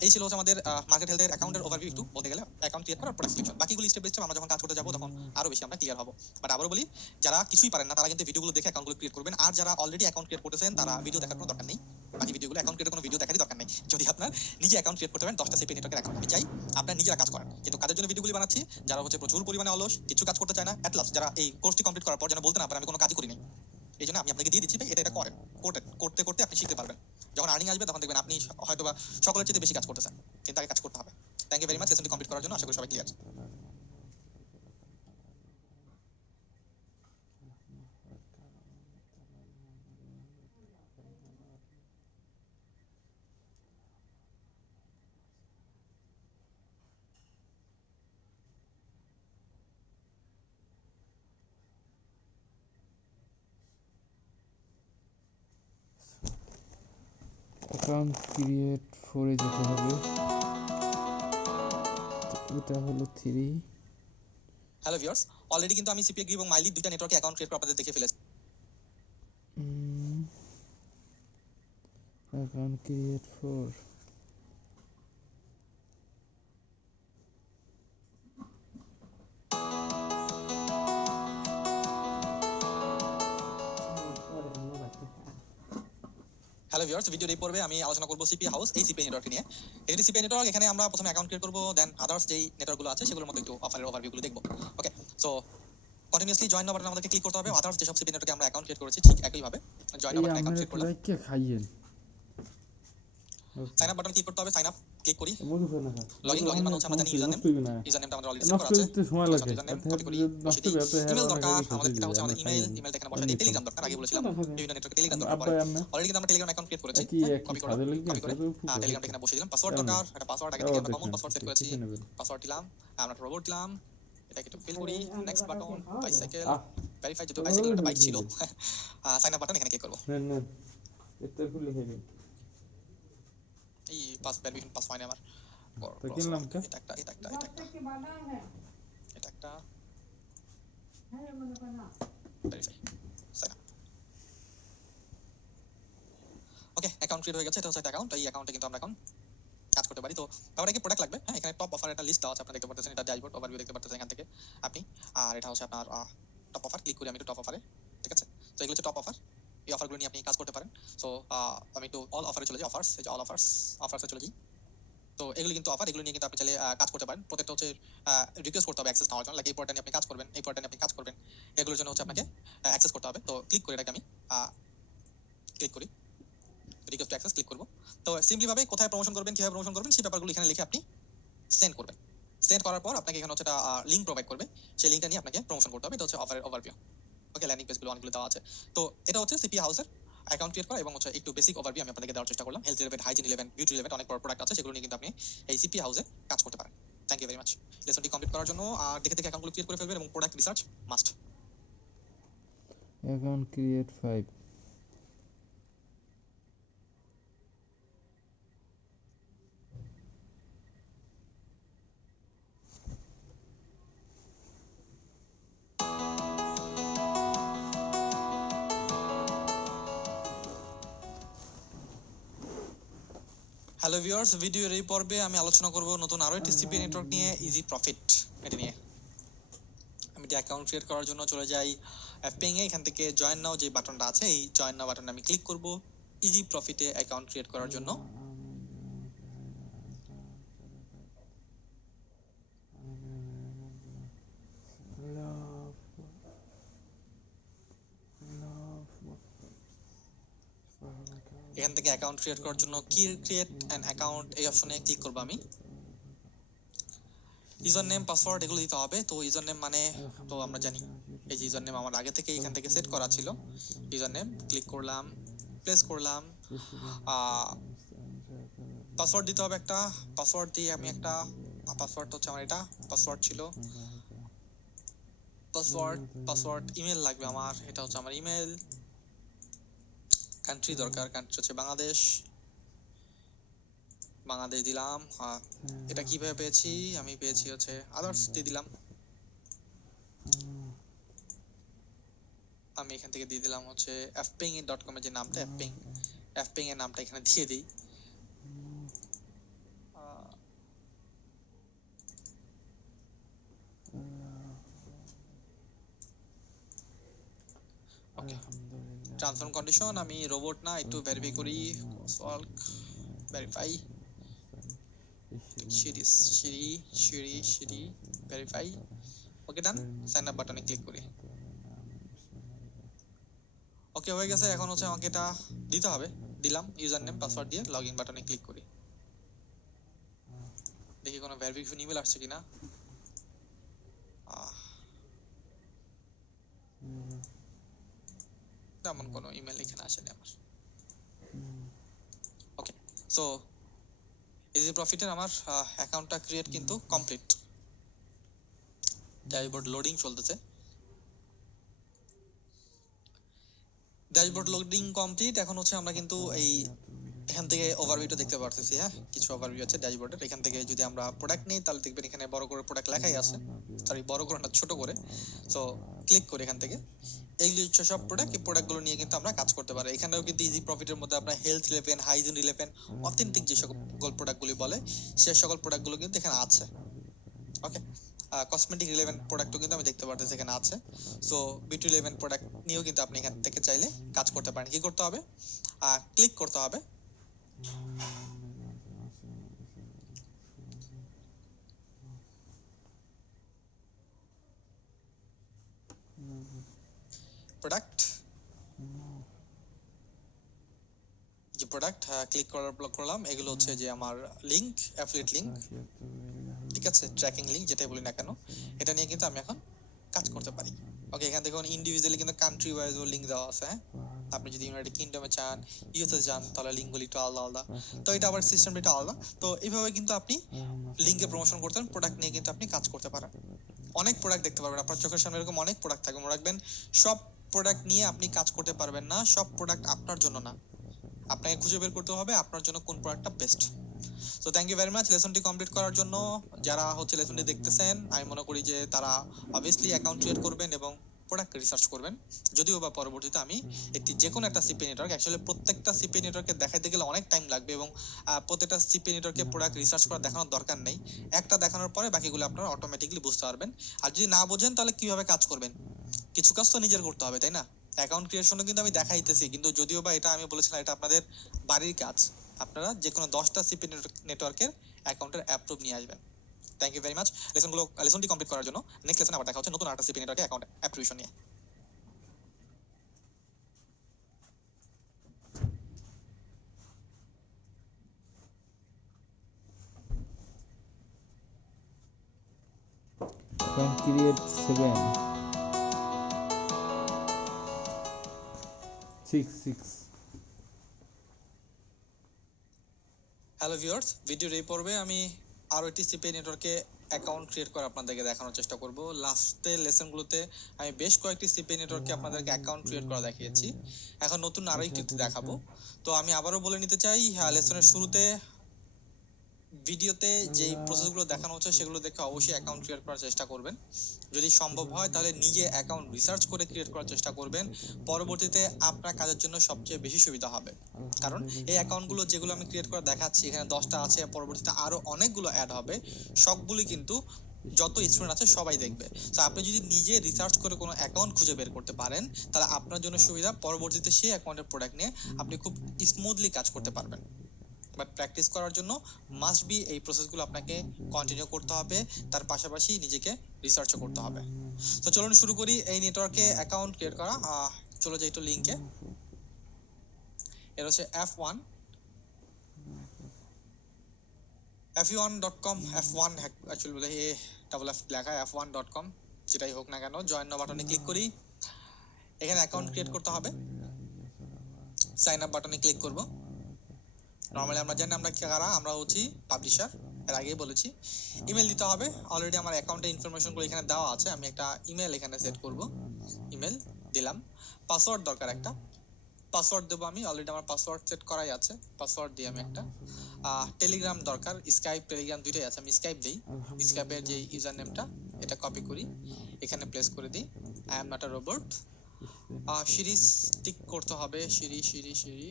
এই ছিল হচ্ছে আমাদের মার্কেট হেলথের অ্যাকাউন্টের ওভারভিউ, একটু বলতে গেলে অ্যাকাউন্ট ক্রিয়েট করা, প্রোডাক্ট সিলেকশন। বাকিগুলো স্টেপ বাই স্টেপ আমরা যখন কাজ করতে যাবো তখন আরো বেশি আমরা ক্লিয়ার হবো। বাট আবারও বলি, যারা কিছুই পারেন না তারা কিন্তু ভিডিওগুলো দেখে অ্যাকাউন্টগুলো ক্রিয়েট করবেন। আর যারা অলরেডি অ্যাকাউন্ট ক্রিয়েট করতেছেন তারা ভিডিও দেখার কোনো দরকার নেই। বাকি ভিডিওগুলো অ্যাকাউন্ট ক্রিয়েটের কোনো ভিডিও দেখারই দরকার নেই। যদি আপনার নিজে অ্যাকাউন্ট ক্রিয়েট করতে পারেন 10টা সিপি নেটওয়ার্কের অ্যাকাউন্ট, আমি চাই আপনার নিজেরা কাজ করেন। কিন্তু কাদের জন্য ভিডিওগুলি বানাচ্ছি, যারা হচ্ছে প্রচুর পরিমাণে অলস, কিছু কাজ করতে চায় না, এট লাস্ট যারা এই কোর্সটি কমপ্লিট করার পর যেন বলতে না পারে আমি কোনো কাজই করি নাই। এই জন্য আমি আপনাকে দিয়ে দিচ্ছি, ভাই এটা করেন। করতে করতে আপনি শিখতে পারবেন। যখন আর্নিং আসবে তখন দেখবেন আপনি হয়তোবা সকলের চেয়ে বেশি কাজ করতেছেন, কিন্তু আগে কাজ করতে হবে। থ্যাংক ইউ ভেরি মাচ লেসনটি কমপ্লিট করার জন্য। আশা করি সবাই ক্লিয়ার। অ্যাকাউন্ট ক্রিয়েট 4 এ যেতে হবে। এটা হলো 3। হ্যালো ভিউয়ার্স, অলরেডি কিন্তু আমি সিপিএ এবং মাইলি দুইটা নেটওয়ার্কে অ্যাকাউন্ট ক্রিয়েট করে আপনাদের দেখে ফেলেছি। Account create 4। হ্যালো ভিউয়ার্স, ভিডিওর এই পর্বে আমি আলোচনা করব সিপি হাউস, এই সিপি নেটওয়ার্ক নিয়ে। এটি সিপি নেটওয়ার্ক, এখানে আমরা প্রথমে অ্যাকাউন্ট ক্রিয়েট করব, দেন আদার্স যেই নেটওয়ার্কগুলো আছে সেগুলোর মধ্যে একটু অফারের ওভারভিউগুলো দেখব। ওকে, সো কন্টিনিউয়াসলি জয়েন নাও বাটনে আমাদেরকে ক্লিক করতে হবে। আদার্স যেসব সিপি নেটওয়ার্কে আমরা অ্যাকাউন্ট ক্রিয়েট করেছি ঠিক একইভাবে জয়েন নাও বাটনে অ্যাকাউন্ট ক্রিয়েট করলাম। লাইক কে খাইয়েন। সাইন আপ বাটনে ক্লিক করতে হবে, সাইন আপ ক্লিক করি। বলুন না লগইন মানে হচ্ছে আমরা জানি ইউজারনেমটা আমাদের অলরেডি সেট করা আছে। নষ্ট সময় লাগে। ইউজারনেম কপি করি, বসে দিই। ইমেল দরকার আমাদের, এটা হচ্ছে আমাদের ইমেলটা এখানে বসাই দিই। টেলিগ্রাম দরকার, আগে বলেছিলাম বিভিন্ন নেটওয়ার্কে টেলিগ্রাম দরকার পড়ে। অলরেডি কিন্তু আমরা টেলিগ্রাম অ্যাকাউন্ট ক্রিয়েট করেছি, কপি করে টেলিগ্রামটা এখানে বসিয়ে দিলাম। পাসওয়ার্ড দরকার, একটা পাসওয়ার্ড আগে থেকে আমরা কমন পাসওয়ার্ড সেট করেছি। পাসওয়ার্ড দিলাম, আমরা রোবট দিলাম, এটা একটু ফিল করি। নেক্সট বাটন বাইসাইকেল, ভেরিফাই, যেহেতু বাইসাইকেল একটা বাইক ছিল। সাইন আপ বাটন এখানে ক্লিক করব। নেন এটা খুলে লিখে দিন। এই পাস ভেরিফিকেশন পাস হয় না আমার। তো কি নামটা? এটা একটা ভেরিফাই, সাইন আপ। ওকে, অ্যাকাউন্ট ক্রিয়েট হয়ে গেছে। এটা হচ্ছে একটা অ্যাকাউন্ট। এই অ্যাকাউন্টে কিন্তু আমরা এখন কাজ করতে পারি। তো তারপরে কি প্রোডাক্ট লাগবে, হ্যাঁ, এখানে টপ অফার একটা লিস্ট দেওয়া আছে, আপনারা দেখতে পাচ্ছেন। এটা ড্যাশবোর্ড ওভারভিউ দেখতে পাচ্ছেন এখান থেকে আপনি। আর এটা হচ্ছে আপনার টপ অফার। ক্লিক করি আমি একটু টপ অফারে, ঠিক আছে। তো এগুলো হচ্ছে টপ অফার, এই অফারগুলো নিয়ে আপনি কাজ করতে পারেন। সো আমি একটু অল অফারে চলে যাই। অফার্স, এই যে অল অফার্সে চলে যাই। তো এগুলো কিন্তু অফার, এগুলো নিয়ে কিন্তু আপনি চাইলে কাজ করতে পারেন। প্রত্যেকটা হচ্ছে রিকোয়েস্ট করতে হবে অ্যাক্সেস নেওয়ার জন্য, লাইক এই পোর্টালে আপনি কাজ করবেন, এই পোর্টালে আপনি কাজ করবেন, এগুলোর জন্য হচ্ছে আপনাকে অ্যাক্সেস করতে হবে। তো ক্লিক করে এটাকে আমি ক্লিক করি, রিকোয়েস্ট টু অ্যাক্সেস ক্লিক করব। তো সিম্পলি ভাবে কোথায় প্রমোশন করবেন, কিভাবে প্রমোশন করবেন সেই ব্যাপারগুলো এখানে লিখে আপনি সেন্ড করবেন। সেন্ড করার পর আপনাকে এখানে হচ্ছে একটা লিংক প্রোভাইড করবে, সেই লিংকটা নিয়ে আপনাকে প্রমোশন করতে হবে। এটা হচ্ছে অফারের ওভারভিউ। ওকে, ল্যান্ডিং পেজগুলো অনেকগুলো দেওয়া আছে। তো এটা হচ্ছে সিপি হাউসের অ্যাকাউন্ট ক্রিয়েট করা এবং হচ্ছে একটু বেসিক ওভারভিউ আমি আপনাদেরকে দেওয়ার চেষ্টা করলাম। Health relevant, hygiene relevant, beauty relevant অনেক বড় প্রোডাক্ট আছে, সেগুলো নিয়ে কিন্তু আপনি এই সিপি হাউসে কাজ করতে পারেন। থ্যাংক ইউ ভেরি মাচ লেসনটি কমপ্লিট করার জন্য। আর দেখে দেখে অ্যাকাউন্টগুলো ক্রিয়েট করে ফেলবেন এবং product research must. Account create 5। Hello viewers, ভিডিওর এই পর্বে আমি আলোচনা করব নতুন আরো একটি সিপি নেটওয়ার্ক নিয়ে, ইজি প্রফিট। এটা নিয়ে আমি একটি অ্যাকাউন্ট ক্রিয়েট করার জন্য চলে যাই অ্যাপিং এ। এখান থেকে জয়েন নাও যে বাটনটা আছে, এই জয়েন নাও বাটনে আমি ক্লিক করব ইজি প্রফিটে অ্যাকাউন্ট ক্রিয়েট করার জন্য। এখান থেকে অ্যাকাউন্ট ক্রিয়েট করার জন্য ক্রিয়েট অ্যান অ্যাকাউন্ট এই অপশনে ক্লিক করব আমি। ইউজার নেম, পাসওয়ার্ড এগুলো দিতে হবে। তো ইউজার নেম মানে তো আমরা জানি, এই যে ইউজার নেম আমার আগে থেকে এখান থেকে সেট করা ছিল। ইউজার নেম ক্লিক করলাম, প্লেস করলাম। পাসওয়ার্ড দিতে হবে একটা, পাসওয়ার্ড দিয়ে আমি একটা, পাসওয়ার্ড হচ্ছে আমার এটা পাসওয়ার্ড ছিল। পাসওয়ার্ড ইমেল লাগবে আমার, এটা হচ্ছে আমার ইমেল। কান্ট্রি দরকার, কান্ট্রি হচ্ছে বাংলাদেশ, বাংলাদেশ দিলাম। এটা কিভাবে পেয়েছি, আমি পেয়েছি হচ্ছে আদার্স দিয়ে দিলাম। আমি এখান থেকে দিয়ে দিলাম হচ্ছে fping.com এর যে নামটা, fping এর নামটা এখানে দিয়ে দিই। ওকে, ট্রান্সফর্ম কন্ডিশন আমি রোবট না, একটু ভেরিফাই করি। সলভ ভেরিফাই সিরি ভেরিফাই। ওকে, ডান। সাইন আপ বাটনে ক্লিক করি। ওকে, হয়ে গেছে। এখন হচ্ছে আমাকে এটা দিতে হবে, দিলাম ইউজার নেম পাসওয়ার্ড দিয়ে লগইন বাটনে ক্লিক করি। দেখি কোনো ভেরিফিকেশন ইমেল আসছে কিনা। তেমন কোনো ইমেল এখানে আসেনি আমার। ওকে, সো ইজি প্রফিটের আমার অ্যাকাউন্টটা ক্রিয়েট কিন্তু কমপ্লিট। ড্যাশবোর্ড লোডিং চলতেছে। Dashboard loading complete. এখন হচ্ছে আমরা কিন্তু এই এখান থেকে ওভারভিউটা দেখতে পারতেছি। হ্যাঁ, কিছু ওভারভিউ আছে ড্যাশবোর্ডের। এখান থেকে যদি আমরা প্রোডাক্ট নেই তাহলে দেখবেন এখানে বড় করে প্রোডাক্ট লেখাই আছে, সরি বড় করে না, ছোট করে। সো ক্লিক করে এখান থেকে এইগুলো হচ্ছে সব প্রোডাক্ট। এই প্রোডাক্টগুলো নিয়ে কিন্তু আমরা কাজ করতে পারি। এখানেও কিন্তু ইজি প্রফিটের মধ্যে আমরা health relevant, hygiene relevant, authentic যে সকল প্রোডাক্টগুলি বলে সে সকল প্রোডাক্টগুলো কিন্তু এখানে আছে। ওকে, কসমেটিক রিলেভেন্ট প্রোডাক্টও কিন্তু আমি দেখতে পারতেছি এখানে আছে। সো বিউটি রিলেভেন্ট প্রোডাক্ট নিয়েও কিন্তু আপনি এখান থেকে চাইলে কাজ করতে পারেন। কি করতে হবে, ক্লিক করতে হবে। প্রোডাক্ট, যে প্রোডাক্ট ক্লিক করার ব্লক করলাম, এগুলো হচ্ছে যে আমার লিংক, অ্যাফিলিয়েট লিংক, ঠিক আছে, ট্র্যাকিং লিংক যেটাই বলি না কেন, এটা নিয়ে কিন্তু আমি এখন কাজ করতে পারি। ওকে, এখান থেকে ইন্ডিভিজুয়ালি কিন্তু কান্ট্রি ওয়াইজও লিংক দেওয়া আছে। হ্যাঁ, আপনি যদি ইউনাইটেড কিংডমে চান, ইউএসএ যান, তাহলে লিঙ্কগুলি একটু আলাদা আলাদা। তো এটা আবার সিস্টেমটা একটু আলাদা। তো এইভাবে কিন্তু আপনি লিঙ্কে প্রমোশন করতে পারেন, প্রোডাক্ট নিয়ে কিন্তু আপনি কাজ করতে পারেন। অনেক প্রোডাক্ট দেখতে পারবেন আপনার চোখের সামনে, এরকম অনেক প্রোডাক্ট থাকবে। মনে রাখবেন, সব প্রোডাক্ট নিয়ে আপনি কাজ করতে পারবেন না, সব প্রোডাক্ট আপনার জন্য না। আপনাকে খুঁজে বের করতে হবে আপনার জন্য কোন প্রোডাক্টটা best. So thank you very much লেসনটি কমপ্লিট করার জন্য। যারা হচ্ছে লেসনটি দেখতেছেন, আমি মনে করি যে তারা অবভিয়াসলি অ্যাকাউন্ট ক্রিয়েট করবেন এবং প্রোডাক্ট রিসার্চ করবেন। যদিও বা পরবর্তীতে আমি একটি যে কোনো একটা সিপি নেটওয়ার্ক, অ্যাকচুয়ালি প্রত্যেকটা সিপি নেটওয়ার্কে দেখাতে গেলে অনেক টাইম লাগবে এবং প্রত্যেকটা সিপি নেটওয়ার্কে প্রোডাক্ট রিসার্চ করা দেখানোর দরকার নেই। একটা দেখানোর পরে বাকিগুলো আপনারা অটোমেটিকলি বুঝতে পারবেন। আর যদি না বোঝেন তাহলে কিভাবে কাজ করবেন, কিছু কাজ তো নিজের করতে হবে, তাই না? অ্যাকাউন্ট ক্রিয়েশনও কিন্তু আমি দেখাইতেছি, কিন্তু যদিও বা এটা আমি বলেছিলাম এটা আপনাদের বাড়ির কাজ। আপনারা যে কোনো 10টা সিপি নেটওয়ার্কের অ্যাকাউন্টের অ্যাপ্রুভ নিয়ে আসবেন। থ্যাংক ইউ ভেরি মাচ লেসনটি কমপ্লিট করার জন্য। নেক্সট লেসনে আবার দেখা হচ্ছে নতুন আরেকটা সিপি নেটওয়ার্কের অ্যাকাউন্ট অ্যাপ্রুভেশন নিয়ে। Can create 7 6 হ্যালো ভিউয়ার্স, ভিডিওর এই পর্বে আমি আরো একটি সিপি নেটওয়ার্কে অ্যাকাউন্ট ক্রিয়েট করে আপনাদেরকে দেখানোর চেষ্টা করব। লাস্টের লেসনগুলোতে আমি বেশ কয়েকটি সিপি নেটওয়ার্কে আপনাদেরকে অ্যাকাউন্ট ক্রিয়েট করা দেখিয়েছি। এখন নতুন আরো একটি দেখাবো। তো আমি আবারও বলে নিতে চাই, লেসনের শুরুতে ভিডিওতে যেই প্রসেসগুলো দেখানো হচ্ছে সেগুলো দেখে অবশ্যই অ্যাকাউন্ট ক্রিয়েট করার চেষ্টা করবেন। যদি সম্ভব হয় তাহলে নিজে অ্যাকাউন্ট রিসার্চ করে ক্রিয়েট করার চেষ্টা করবেন। পরবর্তীতে আপনার কাজের জন্য সবচেয়ে বেশি সুবিধা হবে। কারণ এই অ্যাকাউন্টগুলো যেগুলো আমি ক্রিয়েট করে দেখাচ্ছি, এখানে 10টা আছে, পরবর্তীতে আরো অনেকগুলো অ্যাড হবে। সবগুলি কিন্তু যত স্টুডেন্ট আছে সবাই দেখবে। তো আপনি যদি নিজে রিসার্চ করে কোনো অ্যাকাউন্ট খুঁজে বের করতে পারেন তাহলে আপনার জন্য সুবিধা, পরবর্তীতে সেই অ্যাকাউন্টের প্রোডাক্ট নিয়ে আপনি খুব স্মুথলি কাজ করতে পারবেন। বাট প্র্যাকটিস করার জন্য মাস্ট বি এই প্রসেসগুলো আপনাকে কন্টিনিউ করতে হবে, তার পাশাপাশি নিজেকে রিসার্চও করতে হবে। তো চলুন শুরু করি এই নেটওয়ার্কে অ্যাকাউন্ট ক্রিয়েট করা। চলে যাই একটু লিংকে। এটা হচ্ছে f1 f1.com, f1 অ্যাকচুয়ালি বলে এ ডাবল এফ লেখা, f1.com, যেটাই হোক না কেন। জয়েন নাও বাটনে ক্লিক করি। এখানে অ্যাকাউন্ট ক্রিয়েট করতে হবে। সাইন আপ বাটনে ক্লিক করব। নরমালি আমরা জানি আমরা কারা, আমরা হচ্ছি পাবলিশার, এর আগেই বলেছি। ইমেল দিতে হবে। অলরেডি আমার অ্যাকাউন্টের ইনফরমেশনগুলো এখানে দেওয়া আছে, আমি একটা ইমেল এখানে সেট করব। ইমেল দিলাম। পাসওয়ার্ড দরকার একটা, পাসওয়ার্ড দেবো আমি। অলরেডি আমার পাসওয়ার্ড সেট করাই আছে, পাসওয়ার্ড দিই আমি একটা। টেলিগ্রাম দরকার, স্কাইপ টেলিগ্রাম দুইটাই আছে, আমি স্কাইপ দিই। স্কাইপের যে ইউজার নেমটা এটা কপি করি, এখানে প্লেস করে দিই। I am not a robot. Series tick করতে হবে, সিঁড়ি সিঁড়ি সিঁড়ি,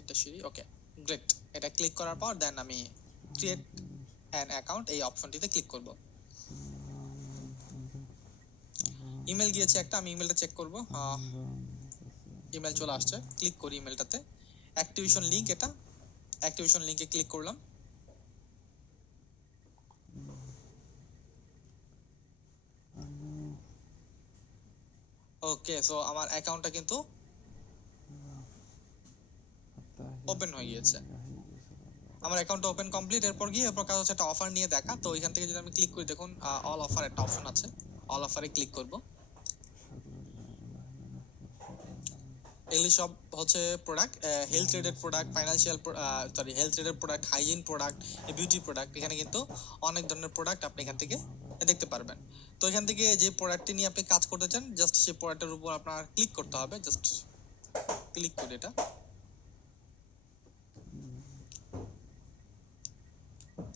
এটা সিঁড়ি। ওকে, গ্রেট। এটা ক্লিক করার পর দেন আমি ক্রিয়েট অ্যান অ্যাকাউন্ট এই অপশনটিতে ক্লিক করব। ইমেল গিয়েছে একটা, আমি ইমেলটা চেক করব। ইমেল চলে আসছে, ক্লিক করি ইমেলটাতে। অ্যাক্টিভেশন লিংক, এটা অ্যাক্টিভেশন লিংকে ক্লিক করলাম। ওকে, সো আমার অ্যাকাউন্টটা কিন্তু ওপেন হয়ে গিয়েছে। আমার অ্যাকাউন্টটা ওপেন কমপ্লিট। এরপর কাজ হচ্ছে একটা অফার নিয়ে দেখা। তো এখান থেকে যদি আমি ক্লিক করি, দেখুন অল অফার একটা অপশন আছে, অল অফারে ক্লিক করব। এগুলি সব হচ্ছে product, health related product, financial health related product, hygiene product, beauty product. এখানে কিন্তু অনেক ধরনের প্রোডাক্ট আপনি এখান থেকে দেখতে পারবেন। তো এখান থেকে যে প্রোডাক্টটি নিয়ে আপনি কাজ করতে চান, জাস্ট সেই প্রোডাক্টের উপর আপনার ক্লিক করতে হবে। জাস্ট ক্লিক করে এটা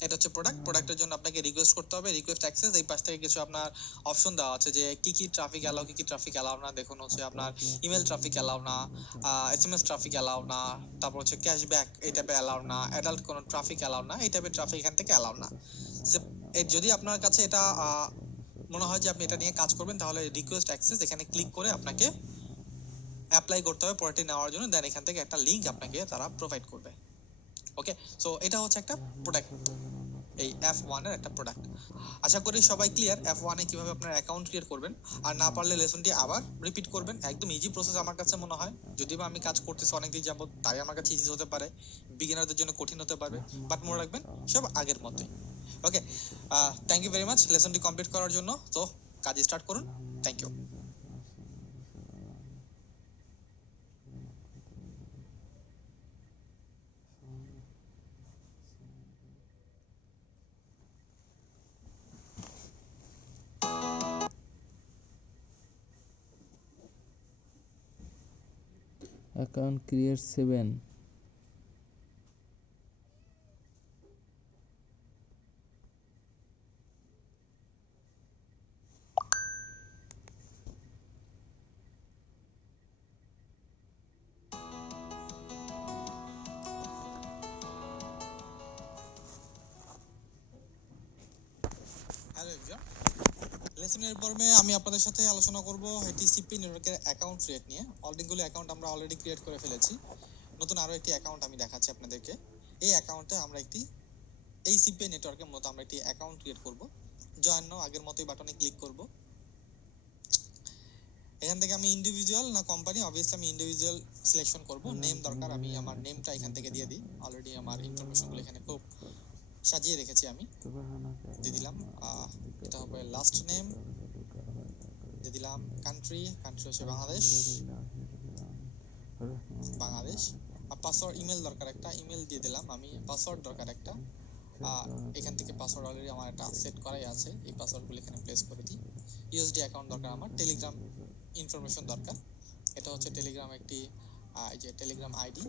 এটা হচ্ছে প্রোডাক্ট। প্রোডাক্টের জন্য আপনাকে রিকোয়েস্ট করতে হবে, রিকোয়েস্ট অ্যাক্সেস। এই পাশ থেকে কিছু আপনার অপশন দেওয়া আছে যে কি কি ট্রাফিক অ্যালাউ, কি কি ট্রাফিক অ্যালাউ না। দেখুন হচ্ছে আপনার ইমেল ট্রাফিক অ্যালাউ না, এসএমএস ট্রাফিক অ্যালাউ না, তারপর হচ্ছে ক্যাশব্যাক এই টাইপের অ্যালাউ না, অ্যাডাল্ট কোনো ট্রাফিক অ্যালাউ না, এই টাইপের ট্রাফিক এখান থেকে অ্যালাউ না। যদি আপনার কাছে এটা মনে হয় যে আপনি এটা নিয়ে কাজ করবেন, তাহলে রিকোয়েস্ট অ্যাক্সেস এখানে ক্লিক করে আপনাকে অ্যাপ্লাই করতে হবে প্রোডাক্টটি নেওয়ার জন্য। দেন এখান থেকে একটা লিংক আপনাকে তারা প্রোভাইড করবে। ওকে, সো এটা হচ্ছে একটা প্রোডাক্ট, এই F1 এর একটা প্রোডাক্ট। আশা করি সবাই ক্লিয়ার F1 এ কিভাবে আপনার অ্যাকাউন্ট ক্রিয়েট করবেন। আর না পারলে লেসনটি আবার রিপিট করবেন। একদম ইজি প্রসেস আমার কাছে মনে হয়, যদিও বা আমি কাজ করতেছি অনেকদিন যাবত, তাই আমার কাছে ইজি হতে পারে, বিগিনারদের জন্য কঠিন হতে পারে, বাট মনে রাখবেন সব আগের মতোই। Okay, thank you very much লেসনটি কমপ্লিট করার জন্য। তো কাজ স্টার্ট করুন। Thank you. Account create 7। Hello everyone, লেসনের পর্বে আমি আপনাদের সাথে আলোচনা করব টিসিপি নেটওয়ার্কের অ্যাকাউন্ট ক্রিয়েট নিয়ে। অনেকগুলো অ্যাকাউন্ট আমরা অলরেডি ক্রিয়েট করে ফেলেছি, নতুন আরো একটি অ্যাকাউন্ট আমি দেখাচ্ছি আপনাদেরকে। এই অ্যাকাউন্টে আমরা এই সিপি নেটওয়ার্কের মতো আমরা একটি অ্যাকাউন্ট ক্রিয়েট করব। জয়েন নাও আগের মতোই বাটনে ক্লিক করব। এখান থেকে আমি ইন্ডিভিজুয়াল না কোম্পানি, অবভিয়াসলি আমি ইন্ডিভিজুয়াল সিলেকশন করব। নেম দরকার, আমি আমার নেমটা এখান থেকে দিয়ে দিই। অলরেডি আমার ইনফরমেশনগুলো এখানে খুব সাজিয়ে রেখেছি, আমি দিয়ে দিলাম। এটা হবে লাস্ট নেম, দিয়ে দিলাম কান্ট্রি হচ্ছে বাংলাদেশ। আর পাসওয়ার্ড, ইমেল দরকার একটা, ইমেল দিয়ে দিলাম আমি। পাসওয়ার্ড দরকার একটা, এখান থেকে পাসওয়ার্ড অলরেডি আমার একটা সেট করাই আছে, এই পাসওয়ার্ডগুলো এখানে প্লেস করে দিই। ইউএসডি অ্যাকাউন্ট দরকার আমার। টেলিগ্রাম ইনফরমেশন দরকার, এটা হচ্ছে টেলিগ্রাম একটি এই যে টেলিগ্রাম আইডি,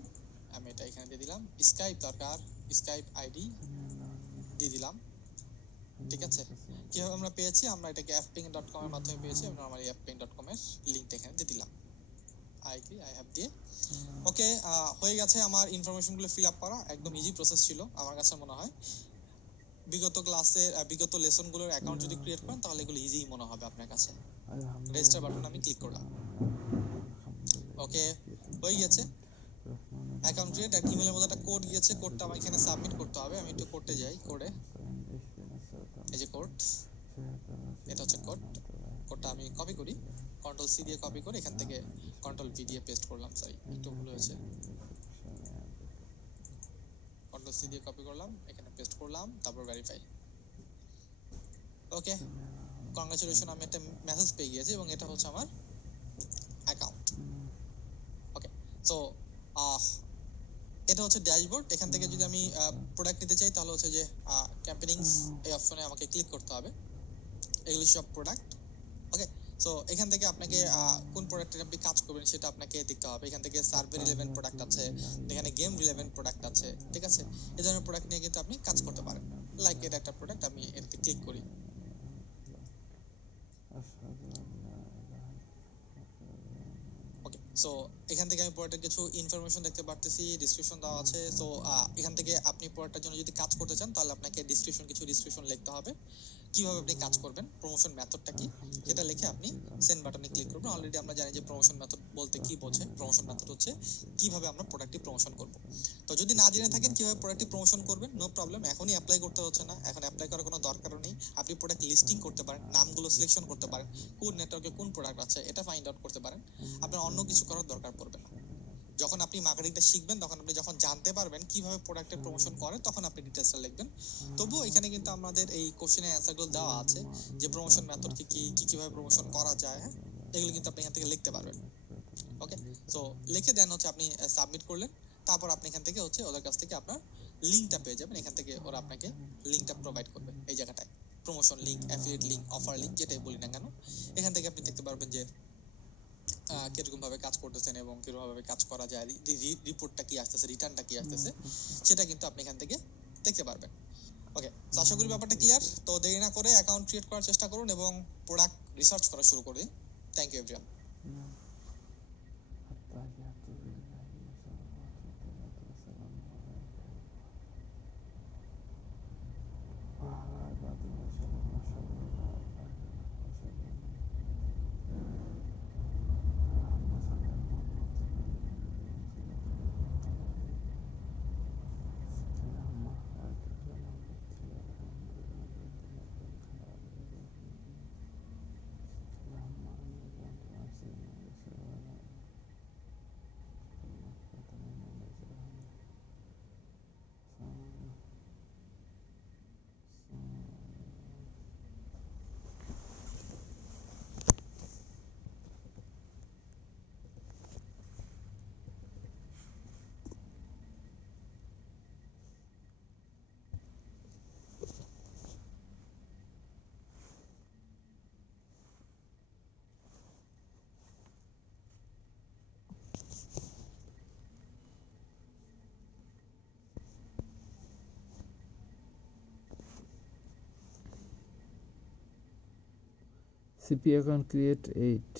আমি এটা এখানে দিয়ে দিলাম। স্কাইপ দরকার, স্কাইপ আইডি দিয়ে দিলাম, ঠিক আছে। কিভাবে আমরা পেয়েছি, আমরা এটাকে fping.com এর মাধ্যমে পেয়েছি, আমরা নরমালি fping.com এর লিংকটা এখানে দিয়ে দিলাম, আই হ্যাভ দিয়ে ওকে। হয়ে গেছে আমার ইনফরমেশন গুলো ফিল আপ করা, একদম ইজি প্রসেস ছিল আমার কাছে মনে হয়। বিগত ক্লাসে বিগত লেসন গুলোর অ্যাকাউন্ট যদি ক্রিয়েট করেন তাহলে এগুলো ইজি মনে হবে আপনার কাছে। রেজিস্টার বাটন আমি ক্লিক করলাম, ওকে হয়ে গেছে অ্যাকাউন্ট ক্রিয়েট। আর ইমেলের মধ্যে একটা কোড গিয়েছে, কোডটা আমার এখানে সাবমিট করতে হবে। আমি একটু কোডে যাই, কোডে এই যে কোড, এটা হচ্ছে কোড। কোডটা আমি কপি করি, কন্ট্রোল সি দিয়ে কপি করে এখান থেকে কন্ট্রোল ভি দিয়ে পেস্ট করলাম, সরি একটু ভুল হয়েছে। কন্ট্রোল সি দিয়ে কপি করলাম, এখানে পেস্ট করলাম, তারপর ভেরিফাই। ওকে, কংগ্রাচুলেশন, আমি একটা মেসেজ পেয়ে গিয়েছি এবং এটা হচ্ছে আমার অ্যাকাউন্ট। ওকে, সো এটা হচ্ছে ড্যাশবোর্ড। এখান থেকে যদি আমি প্রোডাক্ট নিতে চাই তাহলে হচ্ছে যে ক্যাম্পেনিংস এই অপশনে আমাকে ক্লিক করতে হবে, এগুলি সব প্রোডাক্ট। ওকে, সো এখান থেকে আপনাকে কোন প্রোডাক্টের আপনি কাজ করবেন সেটা আপনাকে দেখতে হবে। এখান থেকে সার্ভে রিলেভেন্ট প্রোডাক্ট আছে, এখানে গেম রিলেভেন্ট প্রোডাক্ট আছে, ঠিক আছে। এই ধরনের প্রোডাক্ট নিয়ে কিন্তু আপনি কাজ করতে পারেন। লাইক এটা একটা প্রোডাক্ট, আমি এটাতে ক্লিক করি। ওকে, সো এখান থেকে আমি প্রোডাক্টের কিছু ইনফরমেশন দেখতে পারতেছি, ডিসক্রিপশন দেওয়া আছে। সো এখান থেকে আপনি প্রোডাক্টের জন্য যদি কাজ করতে চান তাহলে আপনাকে কিছু ডিসক্রিপশন লিখতে হবে, কিভাবে আপনি কাজ করবেন, প্রমোশন মেথডটা কি সেটা লিখে আপনি সেন্ড বাটনে ক্লিক করবেন। অলরেডি আমরা জানি যে প্রমোশন মেথড বলতে কি বোঝে। প্রমোশন মেথড হচ্ছে কিভাবে আমরা প্রোডাক্টটি প্রমোশন করব। তো যদি না জেনে থাকেন কিভাবে প্রোডাক্টটি প্রমোশন করবেন, নো প্রবলেম, এখনই অ্যাপ্লাই করতে হচ্ছে না, এখন অ্যাপ্লাই করার কোনো দরকারও নেই। আপনি প্রোডাক্ট লিস্টিং করতে পারেন, নামগুলো সিলেকশন করতে পারেন, কোন নেটওয়ার্কে কোন প্রোডাক্ট আছে এটা ফাইন্ড আউট করতে পারেন। আপনার অন্য কিছু করার দরকার পড়বে না। যখন আপনি মার্কেটিংটা শিখবেন, তখন আপনি যখন জানতে পারবেন কিভাবে প্রোডাক্টের প্রমোশন করে, তখন আপনি ডিটেইলসটা লিখবেন। তবুও এখানে কিন্তু আমাদের এই কোশ্চেনের অ্যান্সারগুলো দেওয়া আছে যে প্রমোশন মেথড কিভাবে প্রমোশন করা যায়, হ্যাঁ, এগুলো কিন্তু আপনি এখান থেকে লিখতে পারবেন। ওকে, সো লিখে দেন হচ্ছে আপনি সাবমিট করলেন, তারপর আপনি এখান থেকে হচ্ছে ওদের কাছ থেকে আপনার লিঙ্কটা পেয়ে যাবেন। এখান থেকে ওরা আপনাকে লিঙ্কটা প্রোভাইড করবে এই জায়গাটায়, promotion link, affiliate link, offer link, যেটাই বলি না কেন। এখান থেকে আপনি দেখতে পারবেন যে কিরকম ভাবে কাজ করতেছেন এবং কিরকম ভাবে কাজ করা যায়, রিপোর্টটা কি আসতেছে, রিটার্নটা কি আসতেছে, সেটা কিন্তু আপনি এখান থেকে দেখতে পারবেন। ওকে, তো আশা করি ব্যাপারটা ক্লিয়ার। তো দেরি না করে অ্যাকাউন্ট ক্রিয়েট করার চেষ্টা করুন এবং প্রোডাক্ট রিসার্চ করা শুরু করুন। Thank you everyone. CP account create 8.